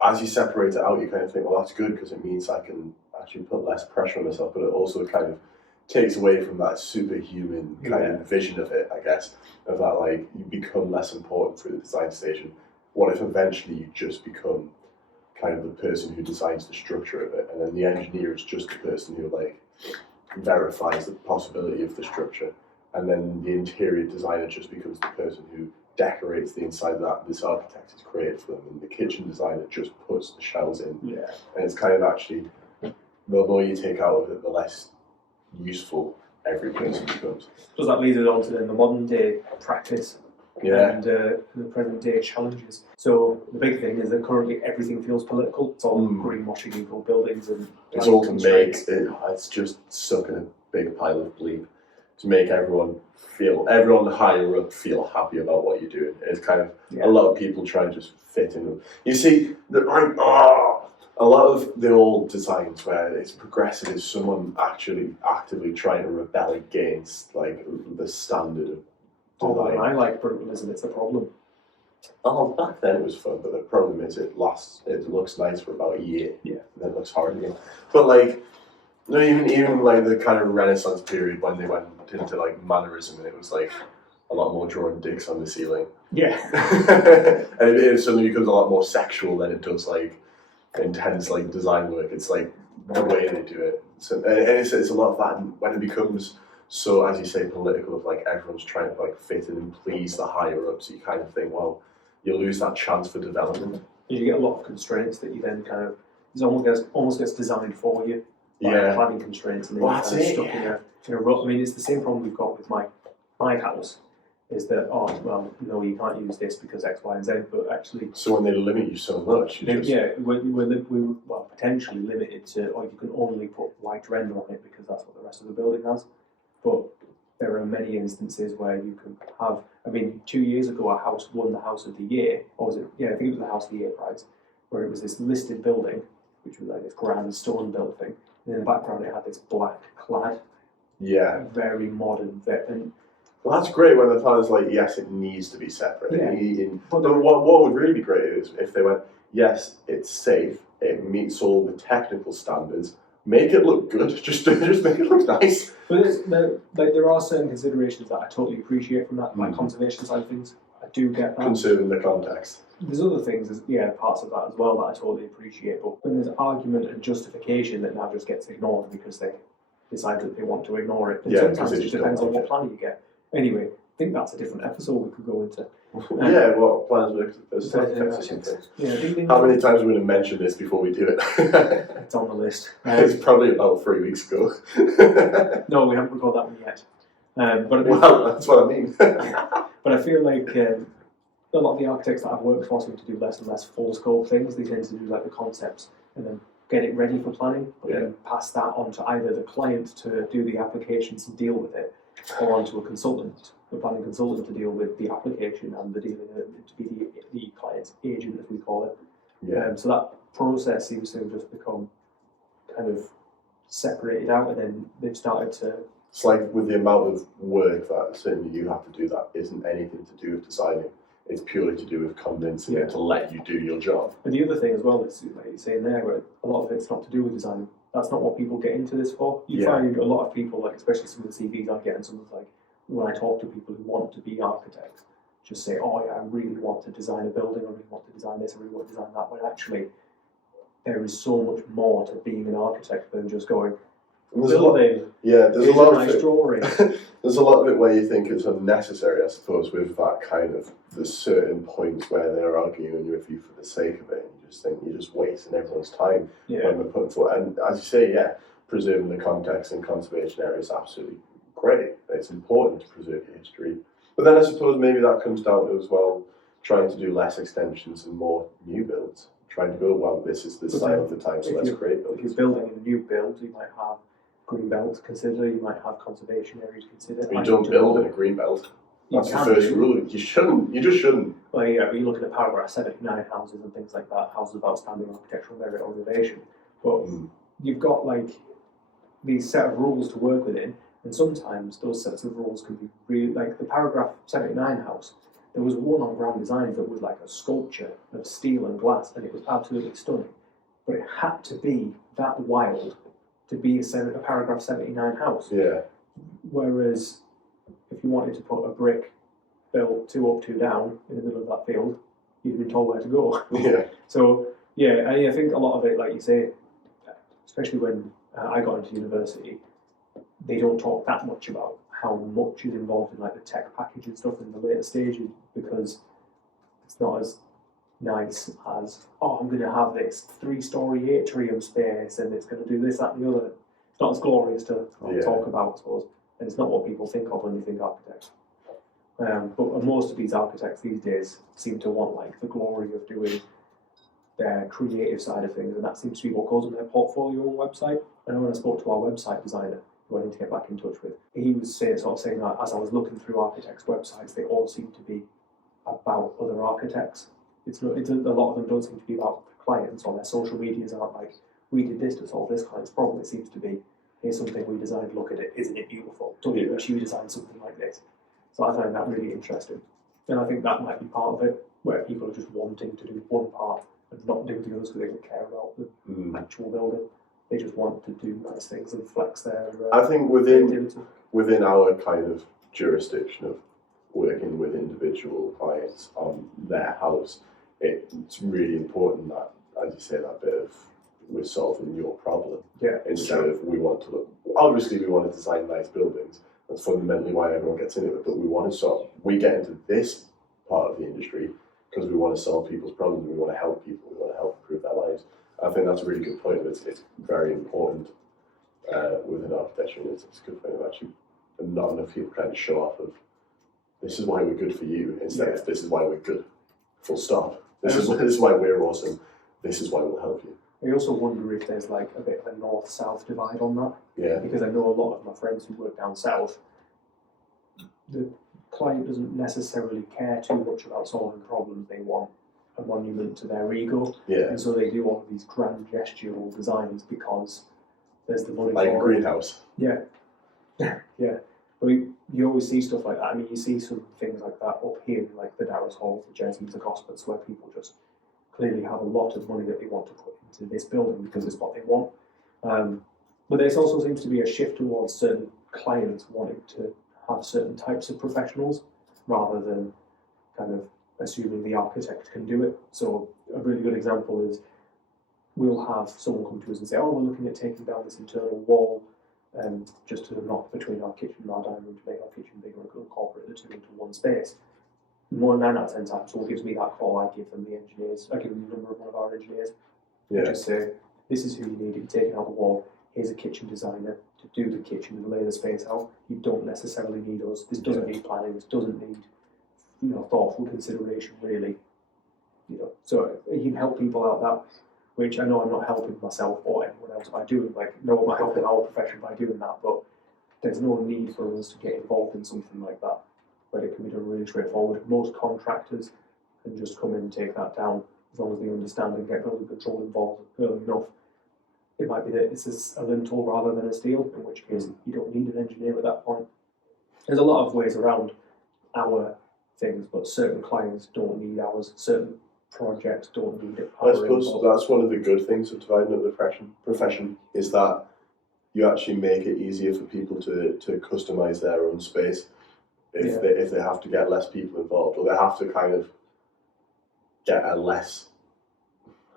as you separate it out, you kind of think, well, that's good because it means I can actually put less pressure on myself, but it also kind of takes away from that superhuman kind of vision of it, I guess, of that like you become less important through the design station. What if eventually you just become kind of the person who designs the structure of it, and then the engineer is just the person who like verifies the possibility of the structure, and then the interior designer just becomes the person who decorates the inside that this architect has created for them, and the kitchen designer just puts the shelves in. Yeah. And it's kind of actually, the more you take out of it, the less useful every person becomes. Does that lead us on to then the modern day practice and the present day challenges? So the big thing is that currently everything feels political. It's all greenwashing equal buildings and it's all to make it, it's just stuck in a big pile of bleep to make everyone higher up feel happy about what you're doing. It's kind of a lot of people try and just fit in. You see, a lot of the old designs where it's progressive is someone actually actively trying to rebel against like the standard of design. I like brutalism, it's a problem. Oh, back then it was fun, but the problem is it looks nice for about a year. Yeah. And then it looks horrid again. But like, no, even like the kind of Renaissance period when they went into like mannerism and it was like a lot more drawing dicks on the ceiling. Yeah. And it suddenly becomes a lot more sexual than it does like intense like design work. It's like the way they do it. So and it's a lot of that, and when it becomes so, as you say, political, of like everyone's trying to like fit in and please the higher ups, you kind of think, well, you lose that chance for development. You get a lot of constraints that you then kind of, it almost gets designed for you. Yeah. Planning constraints, and then you're kind of stuck in a rut. I mean, it's the same problem we've got with my house, is that, no, you can't use this because X, Y, and Z, but actually... So when they limit you so much... we're potentially limited to, or you can only put white render on it because that's what the rest of the building has. But there are many instances where you can have... I mean, 2 years ago, a house won the House of the Year, or was it? Yeah, I think it was the House of the Year prize, where it was this listed building, which was like this grand stone built thing, and in the background it had this black clad, very modern, and well, that's great when the planner's like, yes, it needs to be separate. Yeah. But what would really be great is if they went, yes, it's safe, it meets all the technical standards, make it look good, just make it look nice. But there are certain considerations that I totally appreciate from that, like conservation side of things. I do get that. Conserving the context. There's other things, parts of that as well that I totally appreciate, but when there's argument and justification that now just gets ignored because they decide that they want to ignore it. And sometimes it just depends on what planner you get. Anyway, I think that's a different episode we could go into. What plans work? How many times are we going to mention this before we do it? It's on the list. It's probably about 3 weeks ago. No, we haven't recorded that one yet. Well, that's what I mean. But I feel like a lot of the architects that I've worked for seem to do less and less full scope things. They tend to do like the concepts and then get it ready for planning, but then pass that on to either the client to do the applications and deal with it, or onto a consultant, a planning consultant, to deal with the application and to be the client's agent, as we call it. Yeah. So that process seems to have just become kind of separated out, and then they've started to... It's like with the amount of work that certainly you have to do that isn't anything to do with designing. It's purely to do with convincing it to let you do your job. And the other thing as well is, like you're saying there, where a lot of it's not to do with design. That's not what people get into this for. You find a lot of people, like especially some of the CVs I get, and some of like when I talk to people who want to be architects, just say, "Oh yeah, I really want to design a building. I really want to design this. I really want to design that." When actually, there is so much more to being an architect than just going. There's a lot of drawing. There's a lot of it where you think it's unnecessary, I suppose, with that kind of the certain points where they're arguing with you for the sake of it. And you just think you're just wasting everyone's time when they're putting forward. And as you say, preserving the context and conservation area is absolutely great. It's important to preserve your history. But then I suppose maybe that comes down to as well trying to do less extensions and more new builds. Trying to go, well, this is the style of the time, so let's create buildings. If you're building a new build, you might have green belt to consider, you might have conservation area to consider. You don't build in a green belt. That's the first rule. You shouldn't. You just shouldn't. Well, yeah, but you look at the paragraph 79 houses and things like that, houses of outstanding architectural merit or innovation. But you've got like these set of rules to work within, and sometimes those sets of rules can be really, like the paragraph 79 house, there was one on Grand Designs that was like a sculpture of steel and glass, and it was absolutely stunning. But it had to be that wild to be a paragraph 79 house. Yeah. Whereas if you wanted to put a brick built 2 up, 2 down in the middle of that field, you'd been told where to go. Yeah. So, I think a lot of it, like you say, especially when I got into university, they don't talk that much about how much is involved in like the tech package and stuff in the later stages, because it's not as nice as, oh, I'm going to have this 3-story atrium space and it's going to do this, that, and the other. It's not as glorious to talk about, I suppose, and it's not what people think of when they think architect. But most of these architects these days seem to want like the glory of doing their creative side of things, and that seems to be what goes on their portfolio and website. I know when I spoke to our website designer, who I need to get back in touch with, he was saying that as I was looking through architects' websites, they all seem to be about other architects. A lot of them don't seem to be about clients, or their social medias aren't like, we did this to solve this client's problem. It seems to be, here's something we designed, look at it, isn't it beautiful? Don't you wish you designed something like this? So I find that really interesting. And I think that might be part of it, where people are just wanting to do one part and not do the others because they don't care about the actual building. They just want to do nice things and flex their I think within our kind of jurisdiction of working with individual clients on their house, it's really important that, as you say, that bit of we're solving your problem. Yeah. Instead of we want to look, obviously we want to design nice buildings. That's fundamentally why everyone gets into it. But we get into this part of the industry because we want to solve people's problems. We want to help people. We want to help improve their lives. I think that's a really good point. It's very important within architecture. And it's a good point of actually not enough people trying to show off of this is why we're good for you instead of this is why we're good. Full stop. This is why we're awesome. This is why we'll help you. I also wonder if there's like a bit of a north-south divide on that. Yeah. Because I know a lot of my friends who work down south, the client doesn't necessarily care too much about solving problems. They want a monument to their ego. Yeah. And so they do all of these grand gestural designs because there's the money like for a greenhouse. Yeah. Yeah. But you always see stuff like that. I mean, you see some things like that up here, like the Darras Hall, the Jesuits, the Gospels, where people just clearly have a lot of money that they want to put into this building because it's what they want. But there also seems to be a shift towards certain clients wanting to have certain types of professionals rather than kind of assuming the architect can do it. So a really good example is we'll have someone come to us and say, oh, we're looking at taking down this internal wall just to knock between our kitchen and our dining room to make our kitchen bigger and incorporate the two into one space. More than 9 out of 10 times, someone gives me that call, I give them the engineers, I give them the number of one of our engineers. Yeah. Just say, this is who you need, if you're taking out the wall, here's a kitchen designer to do the kitchen and lay the space out. You don't necessarily need us. This doesn't need planning, this doesn't need thoughtful consideration really. So you can help people out that, which I know I'm not helping myself or anyone else by doing, no, I'm not helping our profession by doing that, but there's no need for us to get involved in something like that, where it can be done really straightforward. Most contractors can just come in and take that down, as long as they understand and get building control involved early enough. It might be that it's a lintel rather than a steel, in which case you don't need an engineer at that point. There's a lot of ways around our things, but certain clients don't need ours, certain projects don't need it. I suppose that's one of the good things of dividing up the profession is that you actually make it easier for people to customize their own space if they have to get less people involved, or they have to kind of get a less,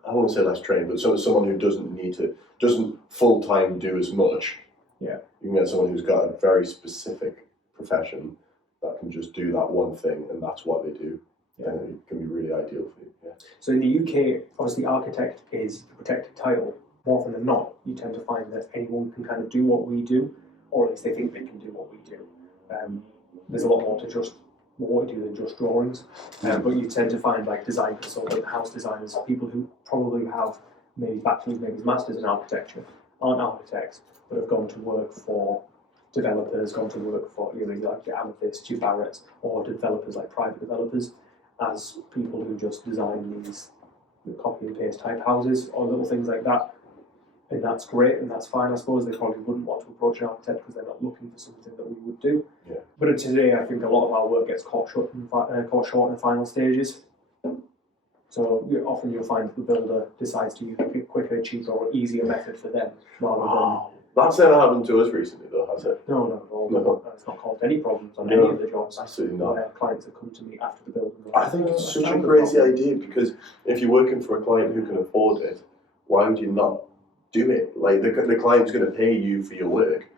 I don't want to say less trained, but someone who doesn't full-time do as much. Yeah. You can get someone who's got a very specific profession that can just do that one thing, and that's what they do. Yeah. And it can be really ideal for you. Yeah. So in the UK, obviously architect is a protected title. More often than not, you tend to find that anyone can kind of do what we do, or at least they think they can do what we do. There's a lot more to just what we do than just drawings. But you tend to find design consultant, house designers, people who probably have maybe bachelor's, maybe masters in architecture, aren't architects, but have gone to work for developers, gone to work for your Amethyst, your Barretts, or developers like private developers, as people who just design these copy and paste type houses or little things like that. And that's great and that's fine, I suppose. They probably wouldn't want to approach an architect because they're not looking for something that we would do. Yeah. But today, I think a lot of our work gets caught short in the final stages. So often you'll find the builder decides to use a quicker, cheaper, or easier method for them rather than. That's never happened to us recently, though, has it? No, not at all. No. It's not caused any problems on any of the jobs. Absolutely not. Clients have come to me after the building. I think it's such a crazy idea, because if you're working for a client who can afford it, why would you not do it? The client's going to pay you for your work.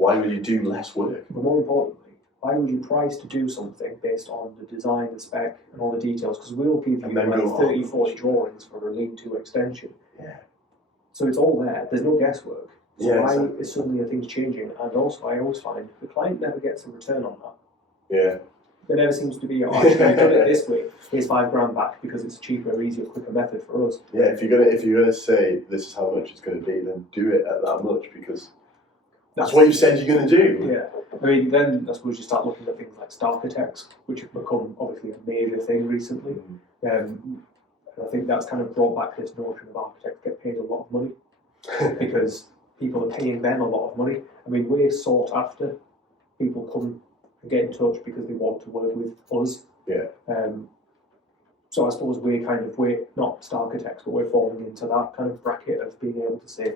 why would you do less work? But more importantly, why would you price to do something based on the design, the spec, and all the details? Because we'll give you like 30, 40 drawings for a lean-to extension. Yeah. So it's all there. There's no guesswork. So Yeah, why exactly. is suddenly are things changing? And also, I always find the client never gets a return on that. Yeah. There never seems to be, oh, actually, we've done it this way. Here's £5,000 back because it's a cheaper, easier, quicker method for us. Yeah, if you're gonna say this is how much it's gonna be, then do it at that much because that's what you said you're gonna do. Yeah. I mean, then I suppose you start looking at things like starchitects, which have become obviously a major thing recently. And I think that's kind of brought back this notion of architects get paid a lot of money because people are paying them a lot of money. I mean, we're sought after. People come and get in touch because they want to work with us. Yeah. So I suppose we're not architects, but we're falling into that kind of bracket of being able to say,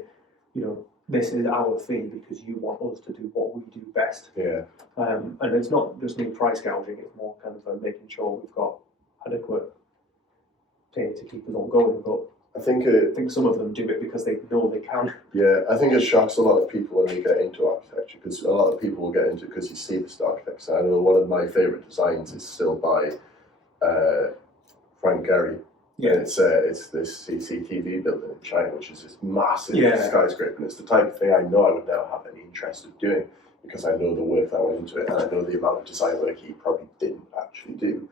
you know, this is our fee because you want us to do what we do best. Yeah. And it's not just me price gouging, it's more kind of making sure we've got adequate pay to keep us all going. But I think some of them do it because they know they can. Yeah, I think it shocks a lot of people when they get into architecture because a lot of people will get into it because you see the star architects. I know one of my favourite designs is still by Frank Gehry. Yeah. And it's this CCTV building in China, which is this massive skyscraper, and it's the type of thing I know I would never have any interest in doing because I know the work that went into it, and I know the amount of design work he probably didn't actually do.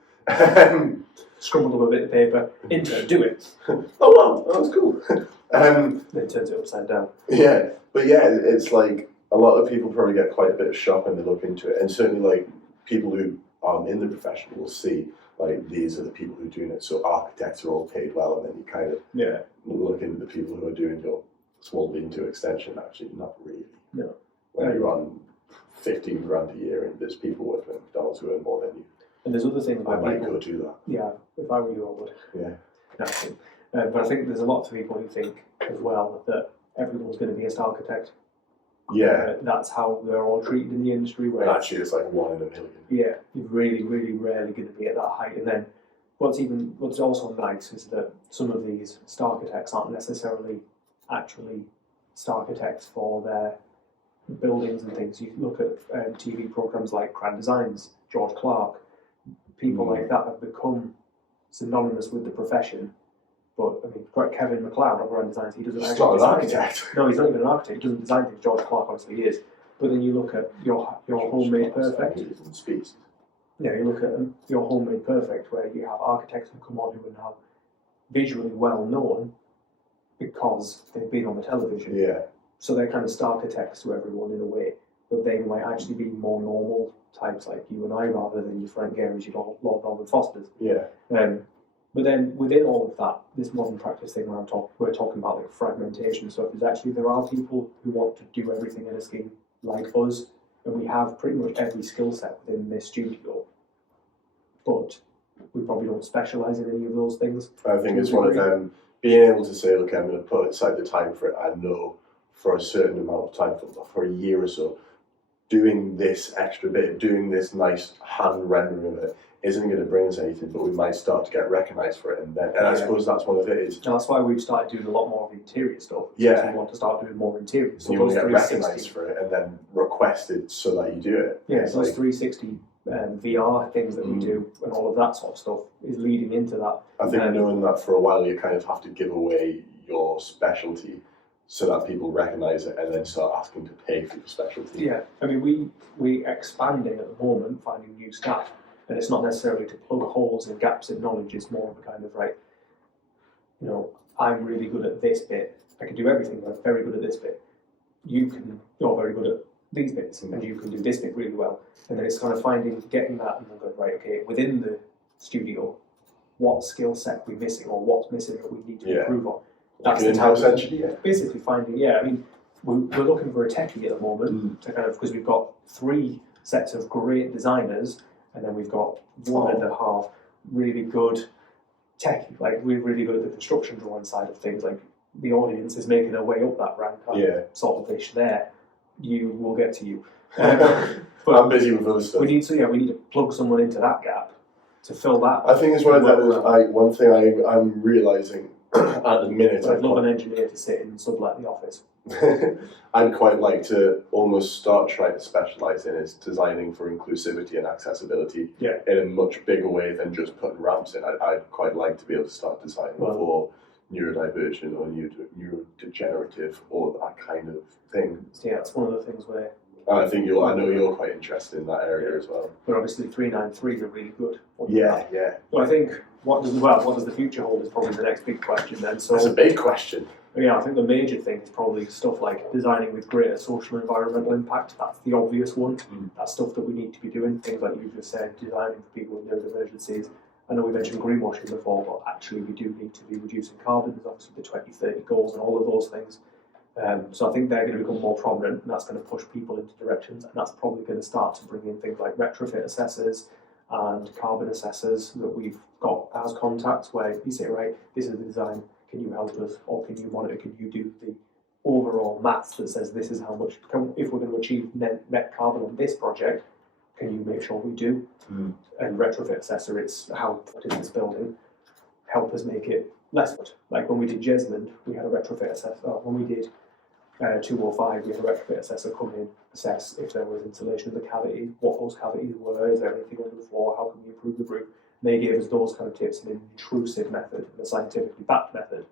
Scribbled up a bit of paper, intern, do it. Oh wow, that was cool. Then turns it upside down. Yeah, but yeah, it's like a lot of people probably get quite a bit of shock when they look into it, and certainly like people who aren't in the profession will see like these are the people who are doing it. So architects are all paid well, and then you kind of look into the people who are doing your small lean-to extension. Actually, not really. No. When you're on $15,000 a year, and there's people working at McDonald's who earn more than you. And there's other things I about might people. go do that. Yeah, if I were you, I would. Yeah. Naturally. But I think there's a lot of people who think as well that everyone's going to be an architect. Yeah. That's how they're all treated in the industry. Where And actually, it's like 1 in a million. Yeah, you're really, really rarely going to be at that height. And then what's also nice is that some of these star architects aren't necessarily actually star architects for their buildings and things. You look at TV programs like Grand Designs, George Clark, people like that have become synonymous with the profession. But I mean, Kevin McLeod of Grand Designs, he doesn't He's actually not an design architect. things. No, he's not even an architect. He doesn't design things. George Clark obviously is. But then you look at your Homemade Perfect. Yeah, you look at your Homemade Perfect, where you have architects who come on who are now visually well known because they've been on the television. Yeah. So they're kind of star architects to everyone in a way, but they might actually be more normal types like you and I rather than your Frank Gehry's, your Lord Norman Fosters. Yeah. But then within all of that, this modern practice thing where we're talking about like fragmentation and stuff, is actually there are people who want to do everything in a scheme like us, and we have pretty much every skill set within this studio, but we probably don't specialise in any of those things. I think it's one of them, being able to say, okay, I'm going to put aside the time for it, I know for a certain amount of time, for a year or so, doing this extra bit, doing this nice hand rendering of it, isn't going to bring us anything, but we might start to get recognised for it, and I suppose that's one of it is. And that's why we've started doing a lot more of interior stuff. Yeah. We want to start doing more interior. So you want to get recognised for it, and then requested so that you do it. Yeah, so those 360 VR things that we do, and all of that sort of stuff is leading into that. I think knowing that for a while, you kind of have to give away your specialty so that people recognise it, and then start asking to pay for your specialty. Yeah, I mean, we're expanding at the moment, finding new staff. And it's not necessarily to plug holes and gaps in knowledge, it's more of a kind of like, you know, I'm really good at this bit, I can do everything, but I'm very good at this bit. You're very good at these bits, and you can do this bit really well. And then it's kind of getting that, and then going, right, okay, within the studio, what skill set we're missing, or what's missing that we need to improve on. That's the type of basically finding, I mean, we're looking for a techie at the moment, to kind of, because we've got 3 sets of great designers, and then we've got 1.5 really good tech, like we're really good at the construction drawing side of things. Like the audience is making their way up that rank, sort of ish there. You will get to you. But I'm busy with other stuff. We need to plug someone into that gap to fill that. I think it's one of them. One thing I'm realising at the minute. I'd love an engineer to sit and sublet the office. I'd quite like to almost start trying to specialise in is designing for inclusivity and accessibility in a much bigger way than just putting ramps in. I'd quite like to be able to start designing for neurodivergent or neurodegenerative or that kind of thing. So yeah, it's one of the things where. And I think I know you're quite interested in that area as well. But obviously 393s are really good. Yeah. Well, I think what does the future hold is probably the next big question then. So that's a big question. Yeah, I think the major thing is probably stuff like designing with greater social and environmental impact. That's the obvious one. That's stuff that we need to be doing. Things like you just said, designing for people with neurodivergencies. I know we mentioned greenwashing before, but actually we do need to be reducing carbon. There's obviously the 2030 goals and all of those things. So I think they're going to become more prominent, and that's going to push people into directions, and that's probably going to start to bring in things like retrofit assessors and carbon assessors that we've got as contacts, where you say, right, this is the design, can you help us, or can you monitor, can you do the overall maths that says this is how much, if we're going to achieve net carbon on this project, can you make sure we do? And retrofit assessor, it's how is this building, help us make it less good. Like when we did Jesmond, we had a retrofit assessor. When we did 205, we had a retrofit assessor come in, assess if there was insulation in the cavity, what those cavities were, is there anything under the floor, how can we improve the roof. And they gave us those kind of tips in an intrusive method, a scientifically backed method,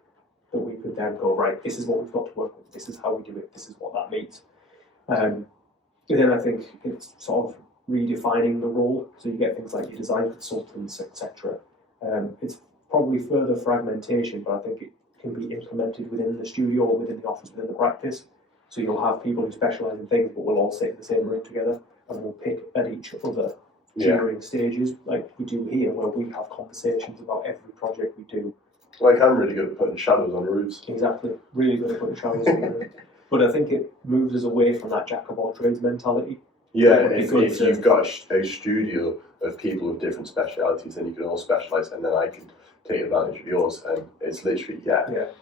that we could then go, right, this is what we've got to work with, this is how we do it, this is what that means. And then I think it's sort of redefining the role, so you get things like your design consultants, etc. It's probably further fragmentation, but I think it can be implemented within the studio or within the office, within the practice. So you'll have people who specialise in things, but we'll all sit in the same room together and we'll pick at each other during stages, like we do here, where we have conversations about every project we do. Like I'm really good at putting shadows on roofs. Exactly, really good at putting shadows on the roof. But I think it moves us away from that jack of all trades mentality. Yeah, if you've got a studio of people with different specialities, then you can all specialise, and then I can take advantage of yours. And it's literally,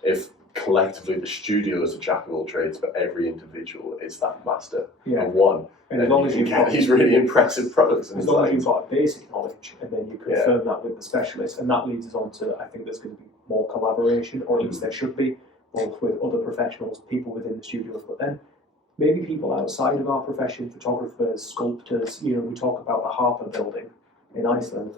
if collectively the studio is a jack of all trades, but every individual is that master of one. And as long as you've got these really impressive products, and as long as you've got a basic knowledge, and then you confirm that with the specialist, and that leads us on to, I think there's going to be more collaboration, or at least there should be, both with other professionals, people within the studios, but then maybe people outside of our profession, photographers, sculptors. You know, we talk about the Harper building in Iceland.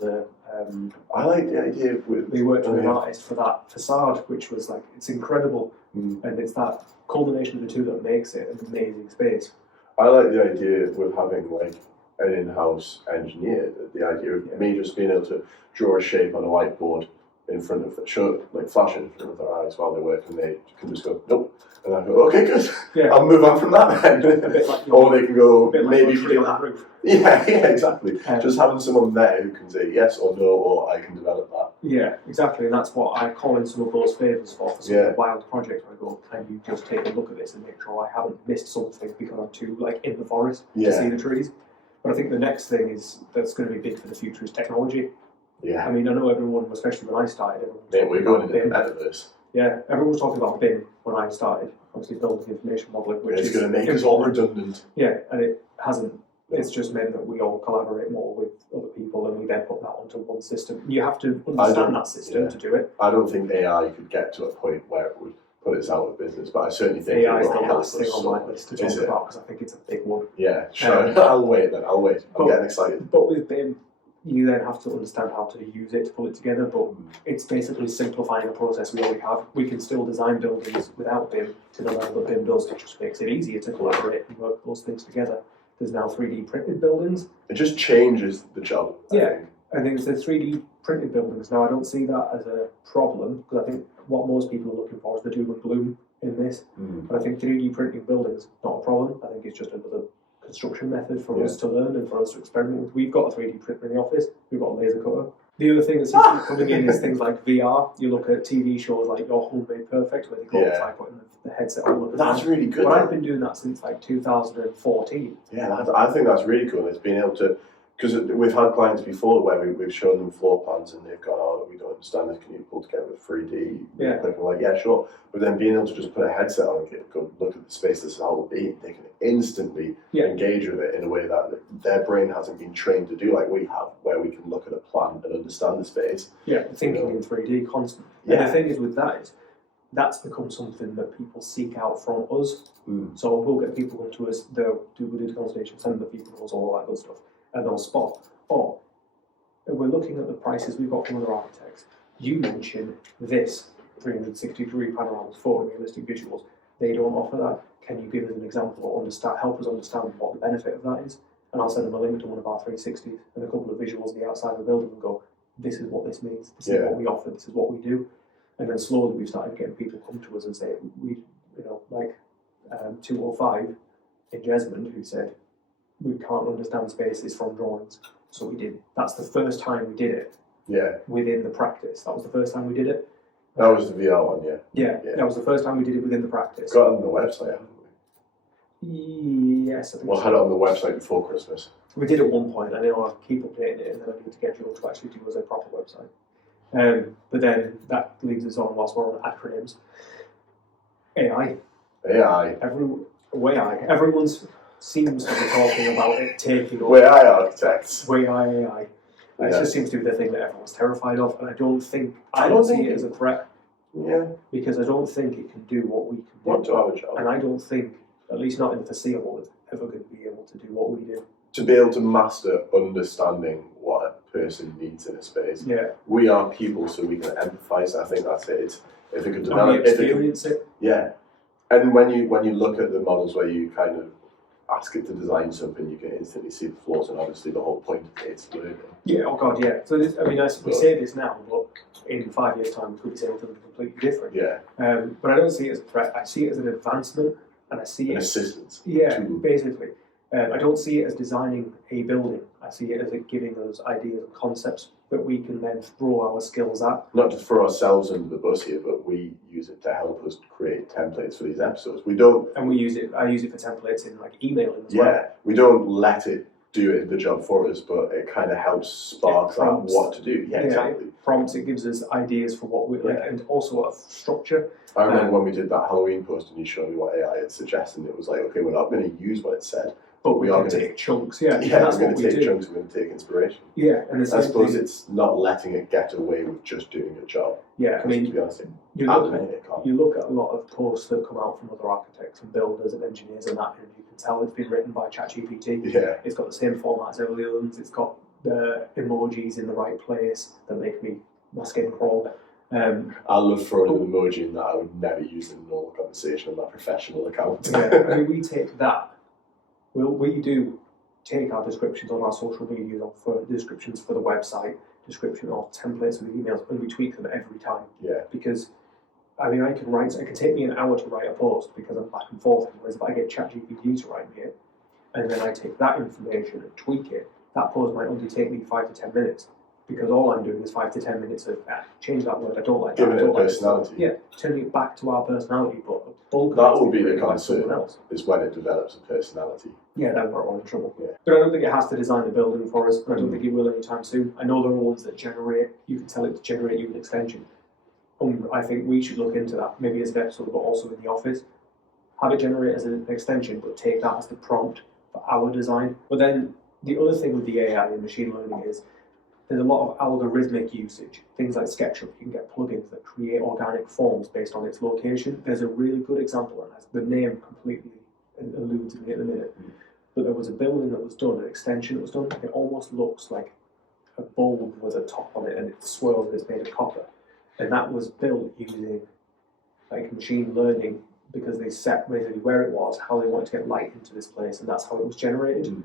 I like the idea of we worked with an artist for that facade, which was like, it's incredible, and it's that culmination of the two that makes it an amazing space. I like the idea of having like an in-house engineer. The idea of me just being able to draw a shape on a whiteboard in front of flash it in front of their eyes while they work, and they can just go nope, and I go okay, good. I'll move on from that then. A bit like or they can go maybe put on that roof. Yeah, exactly. Just having someone there who can say yes or no, or I can develop that. Yeah, exactly, and that's what I call in some of those favours for some of the wild projects where I go, can you just take a look at this and make sure I haven't missed something because I'm too in the forest to see the trees. But I think the next thing that's going to be big for the future is technology. Yeah. I mean, I know everyone, especially when I started, we're going into the metaverse. Yeah, everyone was talking about BIM when I started, obviously building information modelling, which is going to make us all redundant. Yeah, and it hasn't. It's just meant that we all collaborate more with other people, and we then put that onto one system. You have to understand that system to do it. I don't think AI could get to a point where it would put us out of business, but I certainly think AI is the last thing on my list to talk about, because I think it's a big one. Yeah, sure. I'll wait then. I'm getting excited. But with BIM, you then have to understand how to use it to pull it together, but it's basically simplifying a process we already have. We can still design buildings without BIM to the level that BIM does. It just makes it easier to collaborate and work those things together. There's now 3D printed buildings. It just changes the job. I think there's 3D printed buildings. Now, I don't see that as a problem, because I think what most people are looking for is the doom and gloom in this. But I think 3D printing buildings, not a problem. I think it's just another construction method for us to learn and for us to experiment with. We've got a 3D printer in the office, we've got a laser cutter. The other thing that seems to be coming in is things like VR. You look at TV shows like Your Home Made Perfect, where they glorify putting the headset on. That's really good. But I've been doing that since 2014. Yeah, I think that's really cool. It's being able to, because we've had clients before where we've shown them floor plans and they've gone, oh, we don't understand this, can you pull together with 3D? And we're like, yeah, sure. But then being able to just put a headset on and go look at the space this is how it will be, they can instantly engage with it in a way that their brain hasn't been trained to do like we have, where we can look at a plan and understand the space. Yeah, thinking in 3D constantly. And the thing is with that is, that's become something that people seek out from us. Mm. So we'll get people come to us, we'll do the consultation, send the people to us, all that good stuff, and they'll spot, oh, we're looking at the prices we've got from other architects. You mentioned this 360-degree panoramas, photorealistic visuals. They don't offer that. Can you give us an example or help us understand what the benefit of that is? And I'll send them a link to one of our 360s and a couple of visuals of the outside of the building and go, this is what this means, this is what we offer, this is what we do. And then slowly we've started getting people come to us and say, like 205 in Jesmond, who said, we can't understand spaces from drawings. So we did. That's the first time we did it. Yeah. Within the practice. That was the first time we did it. That was the VR one, yeah. Yeah. That was the first time we did it within the practice. Got it on the website, haven't we? Yes, I think Well, had it on the website before Christmas. We did at one point. I know I keep updating it, and then I need to get you to actually do as a proper website. But then that leads us on whilst we're on acronyms. AI. AI. Everyone seems to be talking about it taking over. AI architects. AI. It just seems to be the thing that everyone's terrified of, and I don't see it as a threat. Yeah. Because I don't think it can do what we can do. Want to have a job. And I don't think, at least not in the foreseeable, it's ever going to be able to do what we do. To be able to master understanding what a person needs in a space. Yeah. We are people, so we can empathise. I think that's it. It's, if it could And develop, we experience it. Yeah. And when you look at the models where you kind of ask it to design something, you can instantly see the flaws, and obviously the whole point of it is learning. Yeah, oh god, yeah. So this, we say this now, but in 5 years' time we could be saying something completely different. Yeah. But I don't see it as a threat. I see it as an advancement, and I see An it assistance. Yeah, basically. I don't see it as designing a building. I see it as giving us ideas and concepts that we can then throw our skills at. Not to throw ourselves under the bus here, but we use it to help us create templates for these episodes. We don't. And I use it for templates in like emailing as well. Yeah, we don't let it do the job for us, but it kind of helps spark that what to do. Yeah, exactly. It prompts, it gives us ideas for what we like, and also a structure. I remember when we did that Halloween post and you showed me what AI had suggested, and it was like, okay, we're not going to use what it said, but we are going to take chunks. Yeah, that's we're going to take chunks. We're going to take inspiration. Yeah, and I suppose it's not letting it get away with just doing a job. Yeah, I mean, to be honest, you look at a lot of posts that come out from other architects and builders and engineers and that, and you can tell it's been written by ChatGPT. Yeah, it's got the same format as all the other ones. It's got the emojis in the right place that make my skin crawl. I love throwing an emoji in that I would never use in a normal conversation on my professional account. Yeah, I mean, we take that. We do take our descriptions on our social media for descriptions for the website, description of templates for the emails, and we tweak them every time. Yeah. Because, I mean, it can take me an hour to write a post because I'm back and forth. Whereas if I get ChatGPT to write me it, and then I take that information and tweak it, that post might only take me 5 to 10 minutes. Because all I'm doing is 5 to 10 minutes of change that word. I don't like that. Giving it a personality. Yeah, turning it back to our personality, but the bulk that of it will be the by concern. someone else. Is when it develops a personality. Yeah, then we're all in trouble. Yeah. But I don't think it has to design the building for us, and I don't think it will anytime soon. I know there are ones that you can tell it to generate you an extension. I think we should look into that, maybe as an episode, but also in the office. Have it generate as an extension, but take that as the prompt for our design. But then the other thing with the AI and machine learning is there's a lot of algorithmic usage. Things like SketchUp, you can get plugins that create organic forms based on its location. There's a really good example, and the name completely eludes me at the minute. But there was a building that was done, an extension that was done. It almost looks like a bulb with a top on it, and it swirls and it's made of copper. And that was built using like machine learning because they set basically where it was, how they wanted to get light into this place, and that's how it was generated.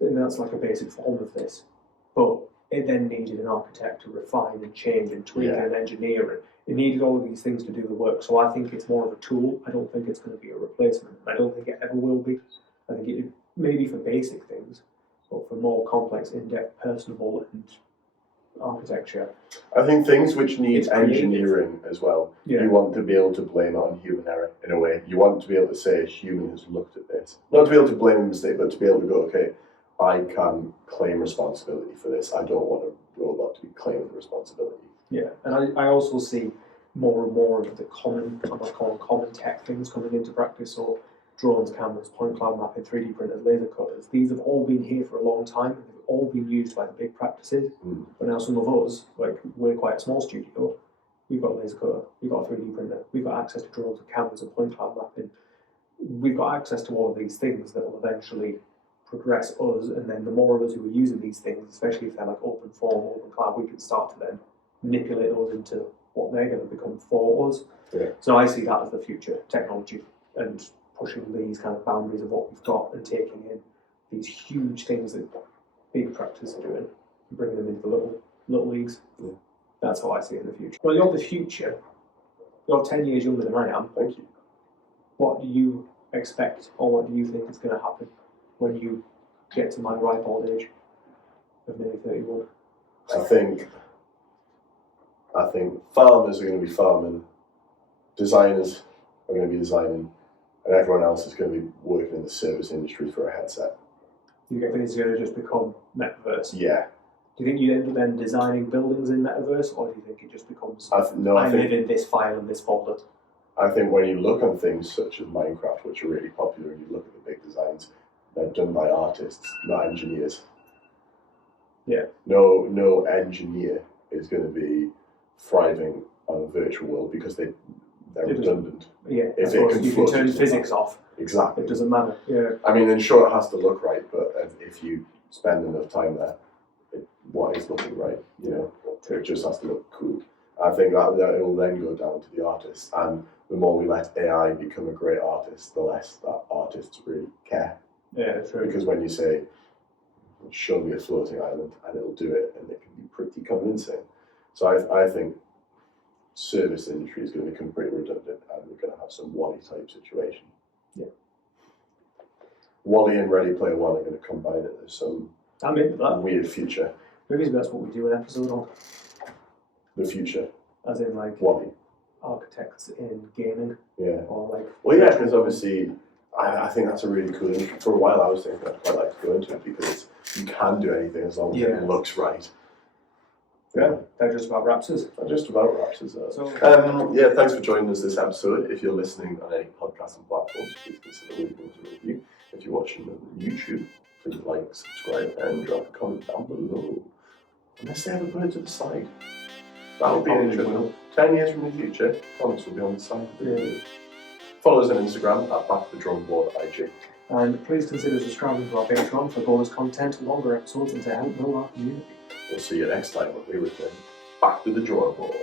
And that's like a basic form of this. But it then needed an architect to refine and change and tweak and engineer it. It needed all of these things to do the work. So I think it's more of a tool. I don't think it's going to be a replacement. I don't think it ever will be. I think it maybe for basic things, but for more complex, in-depth, personable and architecture. I think things which need engineering as well, you want to be able to blame it on human error in a way. You want to be able to say a human has looked at this. Not to be able to blame a mistake, but to be able to go, okay, I can claim responsibility for this. I don't want a robot to be claiming responsibility. Yeah, and I also see more and more of the common tech things coming into practice. So drones, cameras, point cloud mapping, 3D printers, laser cutters. These have all been here for a long time. They've all been used by the big practices. But now some of us, like we're quite a small studio, we've got a laser cutter, we've got a 3D printer, we've got access to drones and cameras and point cloud mapping. We've got access to all of these things that will eventually progress us, and then the more of us who are using these things, especially if they're like open form, open cloud, we can start to then manipulate those into what they're going to become for us. Yeah. So I see that as the future technology, and pushing these kind of boundaries of what we've got and taking in these huge things that big practices are doing and bringing them into the little leagues. Yeah. That's how I see it in the future. Well, you're the future. You're 10 years younger than I am. Thank you. What do you expect, or what do you think is going to happen when you get to my ripe old age of nearly 31? I think farmers are going to be farming, designers are going to be designing, and everyone else is going to be working in the service industry for a headset. Do you think it's going to just become metaverse? Yeah. Do you think you end up then designing buildings in metaverse, or do you think it just becomes I live in this file and this folder? I think when you look on things such as Minecraft, which are really popular, and you look at the big designs, they're done by artists, not engineers. Yeah. No engineer is going to be thriving on a virtual world because they're redundant. Yeah, if you can turn physics off. Exactly. It doesn't matter. Yeah. I mean, and sure, it has to look right, but if you spend enough time there, what is looking right? You know, it just has to look cool. I think that it will then go down to the artists, and the more we let AI become a great artist, the less that artists really care. Yeah, true. Because when you say, show me a floating island, and it'll do it, and it can be pretty convincing. So I think service industry is going to become pretty redundant, and we're going to have some Wall-E type situation. Yeah. Wall-E and Ready Player One are going to combine it. There's some weird future. Maybe that's what we do an episode on. The future. As in like Wall-E. Architects in gaming. Yeah. Or like. Well, yeah, because obviously, I think that's a really cool industry. For a while, I was thinking I'd quite like to go into it because you can do anything as long as it looks right. Yeah, that just about wraps us. That just about wraps us up. So, yeah, thanks for joining us this episode. If you're listening on any podcasting platforms, please consider leaving us a review. If you're watching on YouTube, please like, subscribe, and drop a comment down below. Unless they ever put it to the side. That'll be interesting. 10 years from the future, comments will be on the side of the video. Follow us on Instagram at backtothedrawingboard.ig. And please consider subscribing to our Patreon for bonus content, longer episodes, and to help build our community. We'll see you next time when we return back to the drawing board.